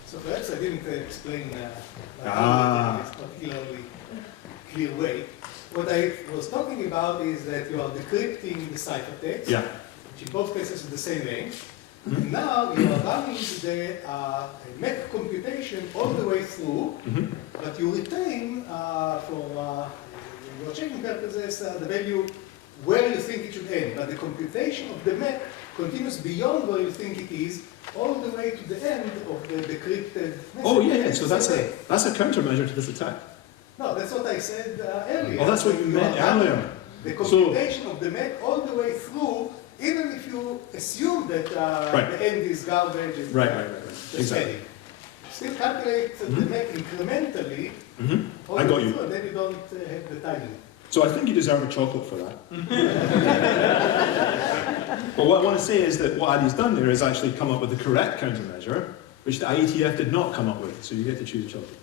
So perhaps I didn't explain in a particularly clear way. What I was talking about is that you are decrypting the ciphertext, Yeah. which in both cases is the same length. And now you are running the MAC computation all the way through, but you retain for your checking purposes the value where you think it should end. But the computation of the MAC continues beyond where you think it is, all the way to the end of the decrypted message. Oh yeah, so that's a countermeasure to this attack. No, that's what I said earlier. Oh, that's what you meant earlier. The computation of the MAC all the way through, even if you assume that the end is garbage and just Exactly. heading. Still calculate the MAC incrementally, all I the got way you. through, and then you don't have the timing. So I think you deserve a chocolate for that. But what I want to say is that what Adi's done there is actually come up with the correct countermeasure, which the IETF did not come up with. So you get to choose a chocolate.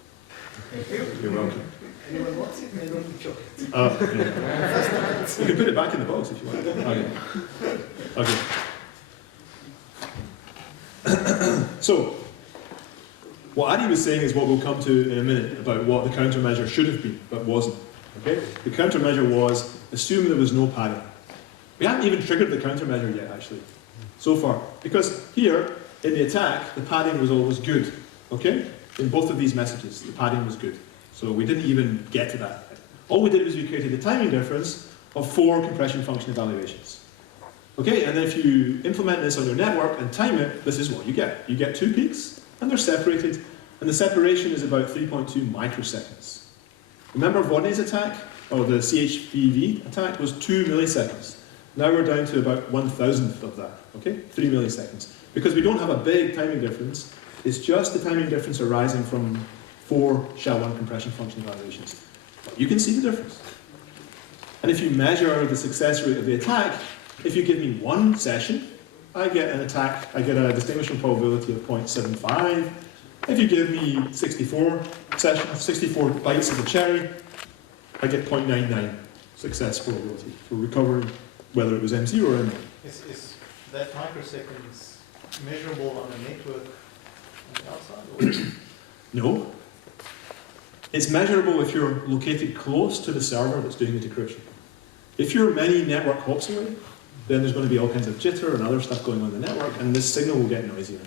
You're welcome. Anyone wants it? They don't need chocolate. Yeah. You can put it back in the box if you want. Okay. Okay. So, what Adi was saying is what we'll come to in a minute about what the countermeasure should have been, but wasn't. Okay? The countermeasure was assume there was no padding. We haven't even triggered the countermeasure yet, actually, so far. Because here, in the attack, the padding was always good. Okay? In both of these messages, the padding was good. So we didn't even get to that. All we did was we created the timing difference of 4 compression function evaluations. Okay, and then if you implement this on your network and time it, this is what you get. You get 2 peaks, and they're separated, and the separation is about 3.2 microseconds. Remember Vaudenay's attack, or the CHVV attack, was 2 milliseconds. Now we're down to about 1,000th of that, okay? 3 milliseconds. Because we don't have a big timing difference, it's just the timing difference arising from 4 SHA-1 compression function evaluations. But you can see the difference. And if you measure the success rate of the attack, if you give me 1 session, I get an attack, I get a distinguishing probability of 0.75. If you give me 64 sessions, 64 bites of the cherry, I get 0.99 success probability for recovering whether it was M0 or M1. Is that microseconds measurable on a network on the outside? Or? No. It's measurable if you're located close to the server that's doing the decryption. If you're many network hops away, then there's going to be all kinds of jitter and other stuff going on in the network, and this signal will get noisier.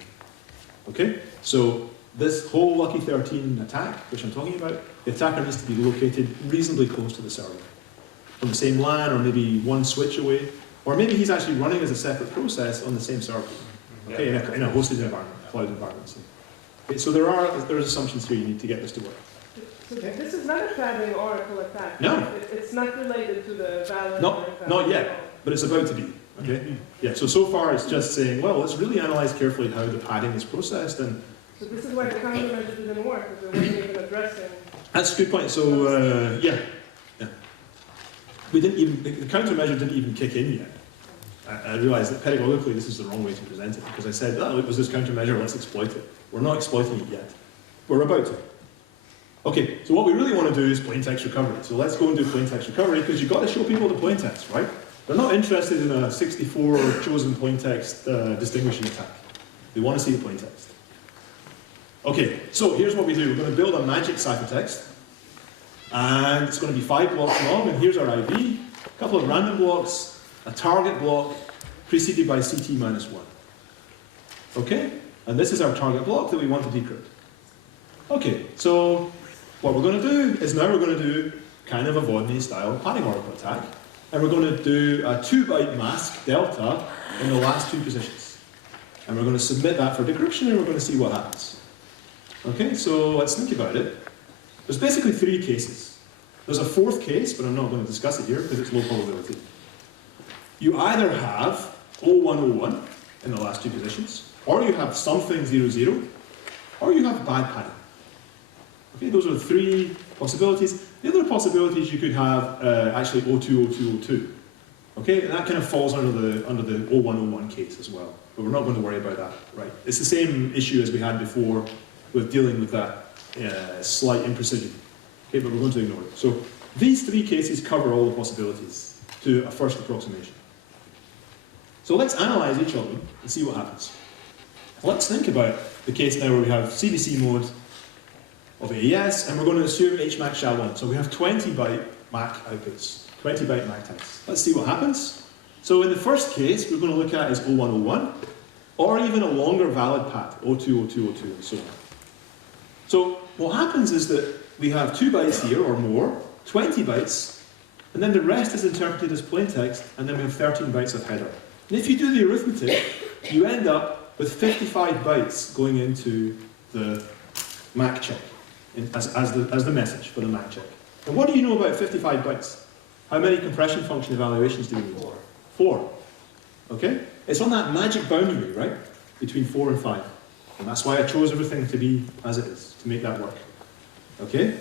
Okay? So this whole Lucky 13 attack, which I'm talking about, the attacker needs to be located reasonably close to the server. From the same LAN, or maybe 1 switch away, or maybe he's actually running as a separate process on the same server. Okay, in a hosted environment, cloud environment. Okay, so there's assumptions here you need to get this to work. So this is not a traveling oracle attack. No. It's not related to the valid. Not yet, but it's about to be. Okay. Yeah. So far it's just saying, well, let's really analyze carefully how the padding is processed, and. So this is why the countermeasure didn't work, because it wasn't even addressing. That's a good point. So yeah. We didn't even the countermeasure didn't even kick in yet. I realized that pedagogically this is the wrong way to present it, because I said, oh, it was this countermeasure, let's exploit it. We're not exploiting it yet. We're about to. Okay, so what we really want to do is plaintext recovery. So let's go and do plaintext recovery, because you've got to show people the plaintext, right? They're not interested in a 64 chosen plaintext distinguishing attack. They want to see the plaintext. Okay, so here's what we do. We're going to build a magic ciphertext, and it's going to be 5 blocks long, and here's our IV, a couple of random blocks, a target block, preceded by CT minus 1. Okay, and this is our target block that we want to decrypt. Okay, so what we're going to do is now we're going to do kind of a Vaudenay style padding oracle attack, and we're going to do a 2-byte mask delta in the last 2 positions. And we're going to submit that for decryption, and we're going to see what happens. Okay, so let's think about it. There's basically 3 cases. There's a 4th case, but I'm not going to discuss it here because it's low probability. You either have 0101 in the last 2 positions, or you have something 00, or you have bad padding. Okay, those are the three possibilities. The other possibilities you could have actually 02, 02, 02. Okay, and that kind of falls under the 0101 case as well. But we're not going to worry about that, right? It's the same issue as we had before with dealing with that slight imprecision. Okay, but we're going to ignore it. So these three cases cover all the possibilities to a first approximation. So let's analyze each of them and see what happens. Let's think about the case now where we have CBC mode of AES, and we're going to assume HMAC SHA-1. So we have 20 byte MAC outputs, 20 byte MAC types. Let's see what happens. So in the first case, we're going to look at is 0101, or even a longer valid path, 02, 02, 02, and so on. So what happens is that we have 2 bytes here or more, 20 bytes, and then the rest is interpreted as plaintext, and then we have 13 bytes of header. And if you do the arithmetic, you end up with 55 bytes going into the MAC check as the message for the MAC check. And what do you know about 55 bytes? How many compression function evaluations do we need? 4. Okay? It's on that magic boundary, right? Between 4 and 5. And that's why I chose everything to be as it is, to make that work. Okay?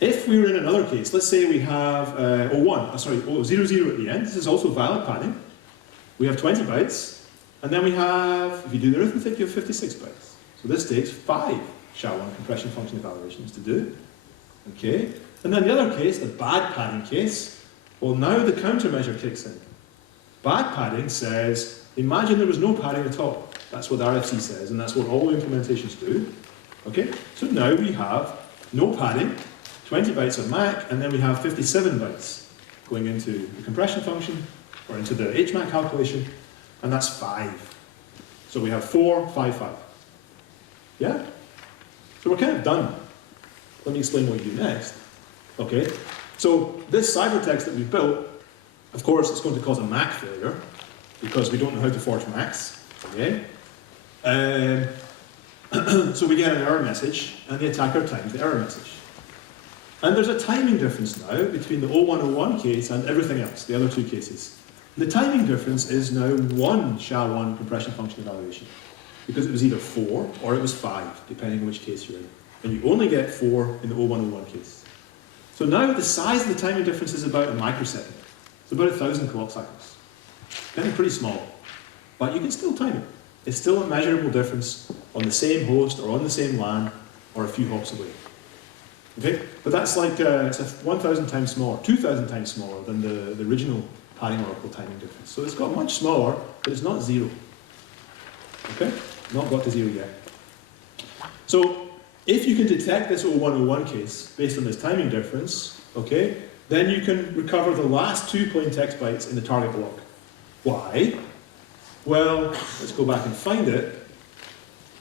If we were in another case, let's say we have 00 at the end. This is also valid padding. We have 20 bytes. And then we have, if you do the arithmetic, you have 56 bytes. So this takes 5 SHA-1 compression function evaluations to do. Okay? And then the other case, the bad padding case, well, now the countermeasure kicks in. Bad padding says, imagine there was no padding at all. That's what the RFC says, and that's what all implementations do. Okay? So now we have no padding, 20 bytes of MAC, and then we have 57 bytes going into the compression function, or into the HMAC calculation, and that's 5. So we have 4, 5, 5. Yeah? So we're kind of done. Let me explain what we do next. Okay? So this ciphertext that we've built, of course, it's going to cause a MAC failure, because we don't know how to forge MACs. Okay? So we get an error message, and the attacker times the error message. And there's a timing difference now between the 0101 case and everything else, the other two cases. The timing difference is now 1 SHA-1 compression function evaluation, because it was either 4 or it was 5, depending on which case you're in. And you only get 4 in the 0101 case. So now the size of the timing difference is about a microsecond. It's about 1,000 clock cycles. Kind of pretty small, but you can still time it. It's still a measurable difference on the same host or on the same LAN or a few hops away. Okay, but that's like it's 1,000 times smaller, 2,000 times smaller than the original padding oracle timing difference. So it's got much smaller, but it's not 0. Okay, not got to 0 yet. So if you can detect this 0101 case based on this timing difference, okay, then you can recover the last 2 plaintext bytes in the target block. Why? Well, let's go back and find it.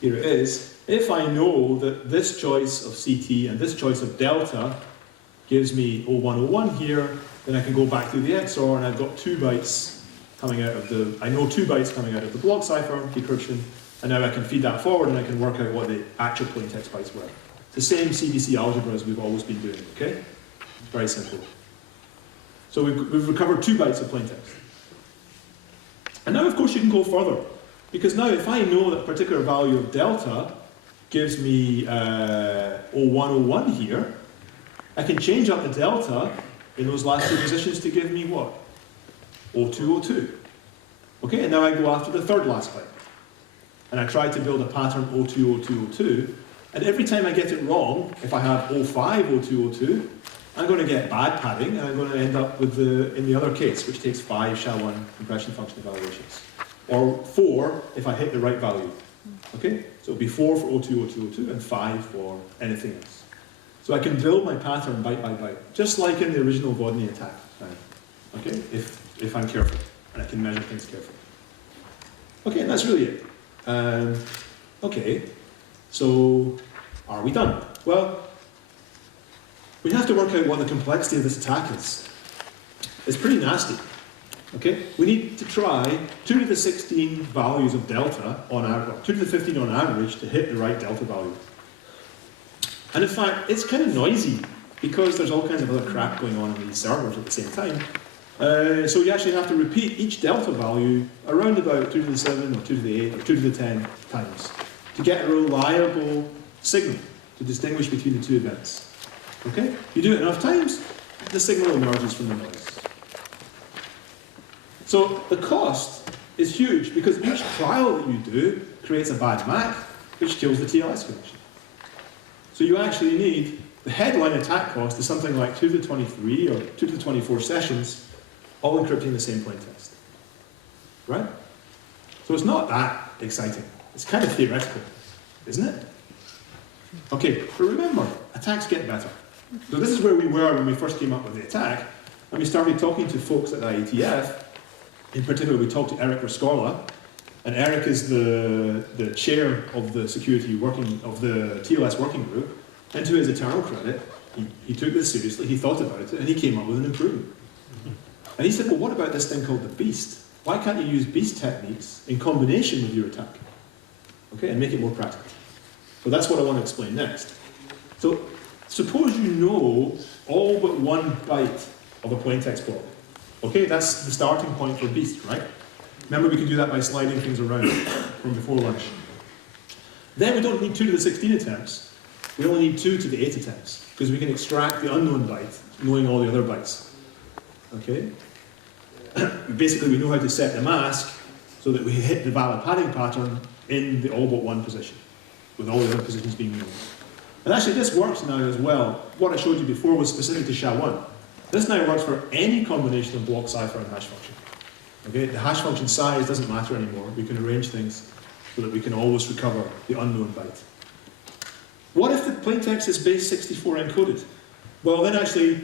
Here it is. If I know that this choice of CT and this choice of delta gives me 0101 here, then I can go back through the XOR and I've got 2 bytes coming out of the, I know 2 bytes coming out of the block cipher decryption, and now I can feed that forward and I can work out what the actual plaintext bytes were. It's the same CBC algebra as we've always been doing, okay? It's very simple. So we've recovered 2 bytes of plaintext. And now, of course, you can go further. Because now, if I know that particular value of delta gives me 0101 here, I can change up the delta in those last 2 positions to give me what? 0202. Okay, and now I go after the third last byte. And I try to build a pattern 020202. And every time I get it wrong, if I have 050202, I'm going to get bad padding, and I'm going to end up with in the other case, which takes 5 SHA-1 compression function evaluations. Or 4 if I hit the right value. Okay? So it'll be 4 for 020202 and 5 for anything else. So I can build my pattern byte by byte, just like in the original Vaudenay attack. Okay? If I'm careful, and I can measure things carefully. Okay, and that's really it. Okay, so are we done? Well, we have to work out what the complexity of this attack is. It's pretty nasty. Okay, we need to try 2 to the 16 values of delta on average, 2 to the 15 on average to hit the right delta value. And in fact, it's kind of noisy because there's all kinds of other crap going on in these servers at the same time. So you actually have to repeat each delta value around about 2 to the 7 or 2 to the 8 or 2 to the 10 times to get a reliable signal. to distinguish between the two events. Okay? You do it enough times, the signal emerges from the noise. So the cost is huge because each trial that you do creates a bad MAC, which kills the TLS connection. So you actually need, the headline attack cost is something like 2 to the 23 or 2 to the 24 sessions, all encrypting the same plaintext. Right? So it's not that exciting. It's kind of theoretical, isn't it? Okay, but remember, attacks get better. So this is where we were when we first came up with the attack, and we started talking to folks at the IETF. In particular, we talked to Eric Rescorla, and Eric is the chair of the of the TLS working group, and to his eternal credit, he took this seriously, he thought about it, and he came up with an improvement. And he said, well, what about this thing called the beast? Why can't you use beast techniques in combination with your attack? Okay, and make it more practical. So that's what I want to explain next. So suppose you know all but one byte of a plaintext block. Okay, that's the starting point for beast, right? Remember, we can do that by sliding things around from before lunch. Then we don't need 2 to the 16 attempts. We only need 2 to the 8 attempts, because we can extract the unknown byte, knowing all the other bytes. Okay? Basically, we know how to set the mask so that we hit the valid padding pattern in the all but one position, with all the other positions being known. And actually, this works now as well. What I showed you before was specific to SHA-1. This now works for any combination of block cipher and hash function. Okay? The hash function size doesn't matter anymore. We can arrange things so that we can always recover the unknown byte. What if the plaintext is base 64 encoded? Well, then actually,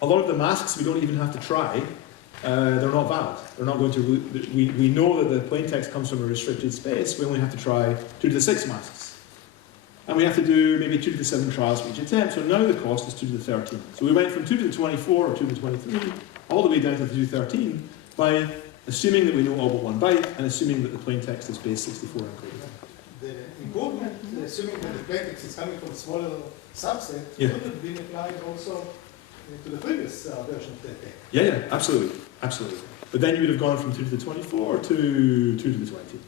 a lot of the masks we don't even have to try. They're not valid. They're not going to. We know that the plaintext comes from a restricted space. We only have to try 2 to the 6 masks. And we have to do maybe 2 to the 7 trials for each attempt. So now the cost is 2 to the 13. So we went from 2 to the 24 or 2 to the 23 all the way down to the 2 to the 13 by assuming that we know all but one byte and assuming that the plaintext is base 64 encoded. The improvement, assuming that the plaintext is coming from a smaller subset, Yeah. could have been applied also to the previous version of the attack. Yeah, absolutely, absolutely. But then you would have gone from 2 to the 24 to 2 to the 20.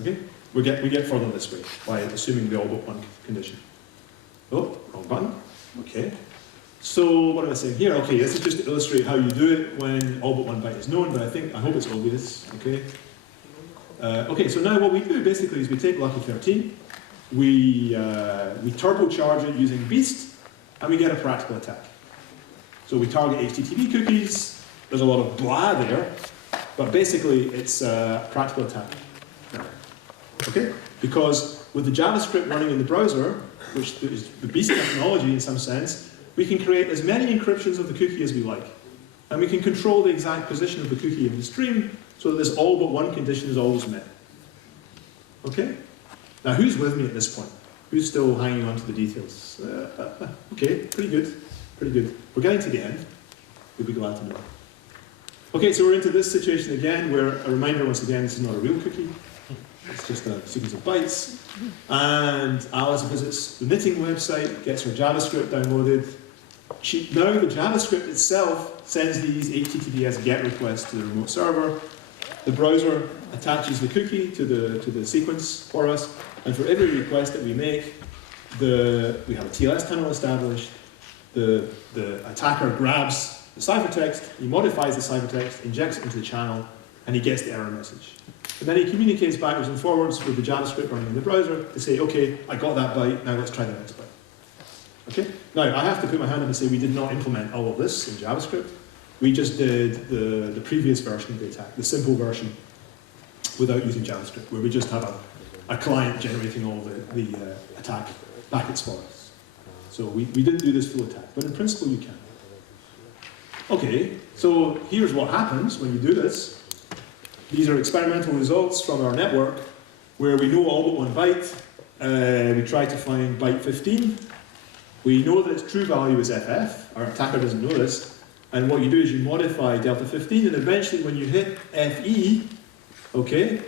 Okay? We get further this way by assuming the all but one condition. Oh, wrong button. Okay. So what am I saying here? Okay, this is just to illustrate how you do it when all but one byte is known, but I hope it's obvious. Okay. Okay, so now what we do basically is we take Lucky 13, we turbocharge it using Beast, and we get a practical attack. So we target HTTP cookies. There's a lot of blah there, but basically it's a practical attack. Okay? Because with the JavaScript running in the browser, which is the Beast technology in some sense, we can create as many encryptions of the cookie as we like. And we can control the exact position of the cookie in the stream so that this all but one condition is always met. Okay? Now who's with me at this point? Who's still hanging on to the details? Okay, pretty good. Pretty good. We're getting to the end. We'll be glad to know. Okay, so we're into this situation again where, a reminder once again, this is not a real cookie. It's just a sequence of bytes. And Alice visits the knitting website, gets her JavaScript downloaded. Now the JavaScript itself sends these HTTPS GET requests to the remote server. The browser attaches the cookie to the sequence for us. And for every request that we make, we have a TLS tunnel established. The attacker grabs the ciphertext, he modifies the ciphertext, injects it into the channel, and he gets the error message. And then he communicates backwards and forwards with the JavaScript running in the browser to say, okay, I got that byte, now let's try the next byte. Okay? Now, I have to put my hand up and say we did not implement all of this in JavaScript. We just did the previous version of the attack, the simple version, without using JavaScript, where we just have a client generating all the attack packets for us. So we didn't do this full attack, but in principle you can. Okay, so here's what happens when you do this. These are experimental results from our network where we know all but one byte. We try to find byte 15. We know that its true value is FF. Our attacker doesn't know this. And what you do is you modify delta 15, and eventually when you hit FE, okay,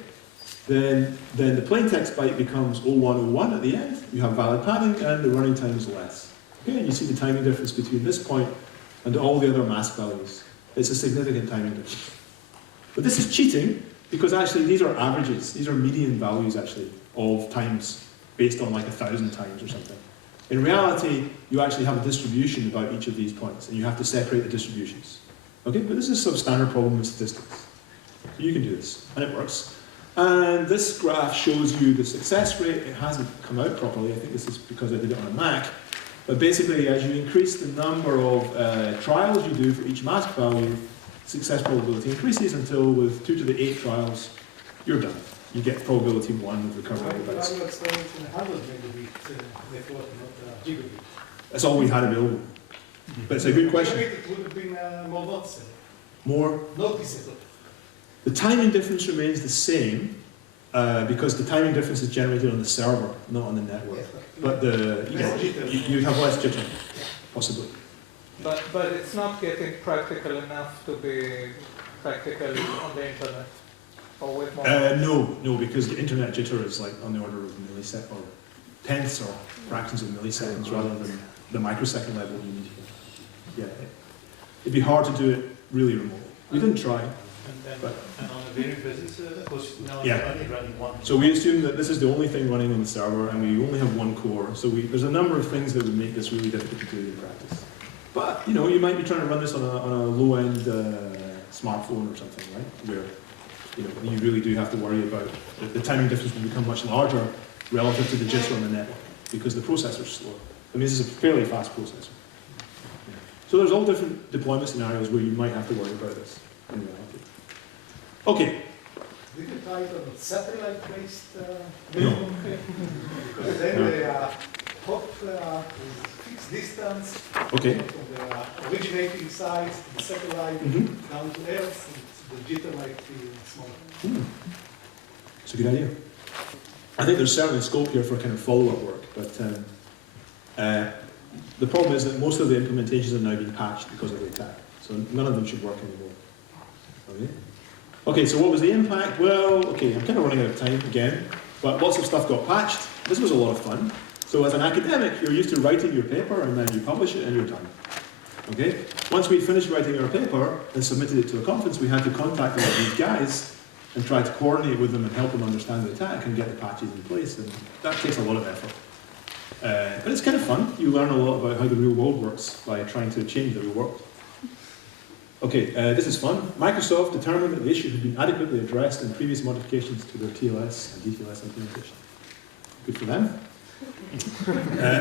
then the plaintext byte becomes 0101 at the end. You have valid padding, and the running time is less. Okay, and you see the timing difference between this point and all the other mask values. It's a significant timing difference. But this is cheating, because actually these are averages. These are median values, actually, of times based on like 1,000 times or something. In reality, you actually have a distribution about each of these points, and you have to separate the distributions. Okay, but this is a standard problem in statistics. So you can do this, and it works. And this graph shows you the success rate. It hasn't come out properly. I think this is because I did it on a Mac. But basically, as you increase the number of trials you do for each mask value, success probability increases until with 2 to the 8 trials, you're done. You get probability 1 with recurrent errors. Why you explain it in 100 megabit network, not gigabit? That's all we had available. But it's a good question. Gigabit, it would have been more noticeable. More. Noticeable. The timing difference remains the same because the timing difference is generated on the server, not on the network. Yes, But you have less jitter, possibly. But it's not getting practical enough to be practical on the internet. Or with more. No, because the internet jitter is like on the order of milliseconds or tenths or fractions of milliseconds rather than the microsecond level you need here. Yeah, it'd be hard to do it really remotely. We didn't try. And on a very busy server, because now Yeah. you're only running one. So we assume that this is the only thing running on the server, and we only have one core. So there's a number of things that would make this really difficult to do in practice. But you might be trying to run this on a low-end smartphone or something, right? Where you really do have to worry about the timing difference will become much larger relative to the jitter on the network because the processor's slower. I mean, this is a fairly fast processor. So there's all different deployment scenarios where you might have to worry about this in reality. Okay. Did you try it on a satellite-based No. because then the hop is fixed distance Okay. from the originating site to the satellite down to Earth, and the jitter might be smaller. It's a good idea. I think there's certainly scope here for kind of follow-up work, but the problem is that most of the implementations have now been patched because of the attack, so none of them should work anymore. Okay, so what was the impact? Well, okay, I'm kind of running out of time again, but lots of stuff got patched. This was a lot of fun. So as an academic, you're used to writing your paper and then you publish it and you're done. Okay? Once we'd finished writing our paper and submitted it to a conference, we had to contact all of these guys and try to coordinate with them and help them understand the attack and get the patches in place, and that takes a lot of effort. But it's kind of fun. You learn a lot about how the real world works by trying to change the real world. Okay, this is fun. Microsoft determined that the issue had been adequately addressed in previous modifications to their TLS and DTLS implementation. Good for them.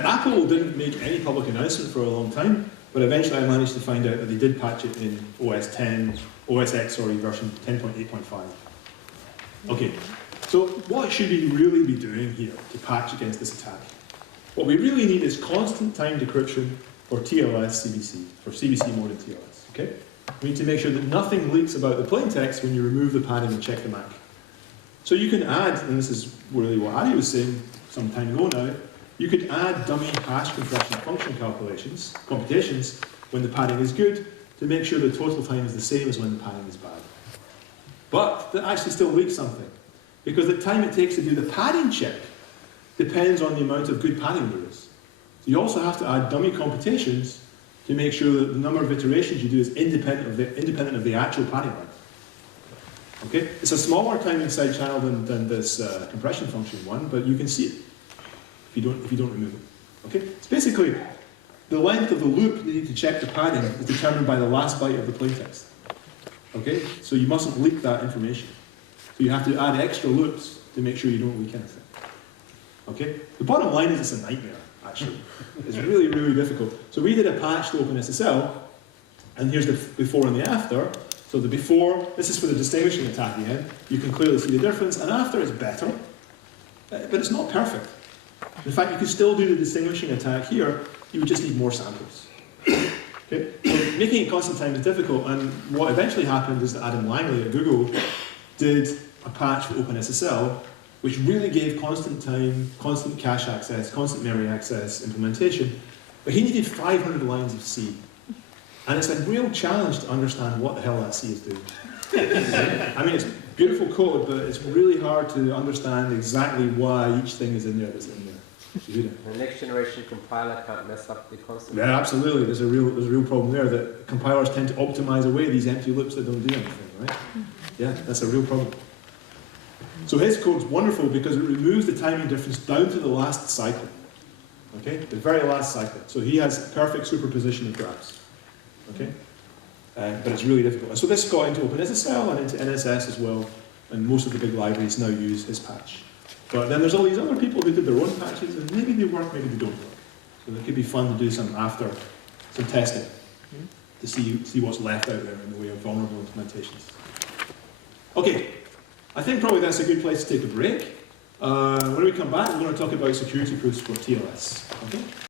Apple didn't make any public announcement for a long time, but eventually I managed to find out that they did patch it in OS X version 10.8.5. Okay, so what should we really be doing here to patch against this attack? What we really need is constant time decryption for TLS CBC, for CBC mode in TLS, okay? We need to make sure that nothing leaks about the plaintext when you remove the padding and check the MAC. So you can add, and this is really what Ari was saying some time ago now, you could add dummy hash compression function computations when the padding is good to make sure the total time is the same as when the padding is bad. But that actually still leaks something, because the time it takes to do the padding check depends on the amount of good padding there is. So you also have to add dummy computations to make sure that the number of iterations you do is independent of the actual padding length. Okay? It's a smaller timing side channel than this compression function one, but you can see it if you don't remove it. Okay? It's basically the length of the loop needed to check the padding is determined by the last byte of the plaintext. Okay? So you mustn't leak that information. So you have to add extra loops to make sure you don't leak anything. Okay? The bottom line is it's a nightmare, actually. It's really, really difficult. So we did a patch to OpenSSL, and here's the before and the after. So the before, this is for the distinguishing attack at the end. You can clearly see the difference, and after is better, but it's not perfect. In fact, you could still do the distinguishing attack here, you would just need more samples. Okay? So making it constant time is difficult, and what eventually happened is that Adam Langley at Google did a patch for OpenSSL, which really gave constant time, constant cache access, constant memory access implementation, but he needed 500 lines of C. And it's a real challenge to understand what the hell that C is doing. I mean, it's beautiful code, but it's really hard to understand exactly why each thing is in there that's in there. The next generation compiler can't mess up the constant. Yeah, absolutely. There's a real problem there that compilers tend to optimize away these empty loops that don't do anything, right? Yeah, that's a real problem. So his code's wonderful because it removes the timing difference down to the last cycle. Okay, the very last cycle. So he has perfect superposition of graphs. Okay, but it's really difficult. So this got into OpenSSL and into NSS as well, and most of the big libraries now use his patch. But then there's all these other people who did their own patches, and maybe they work, maybe they don't work. So it could be fun to do some testing to see what's left out there in the way of vulnerable implementations. Okay, I think probably that's a good place to take a break. When we come back, we're going to talk about security proofs for TLS. Okay?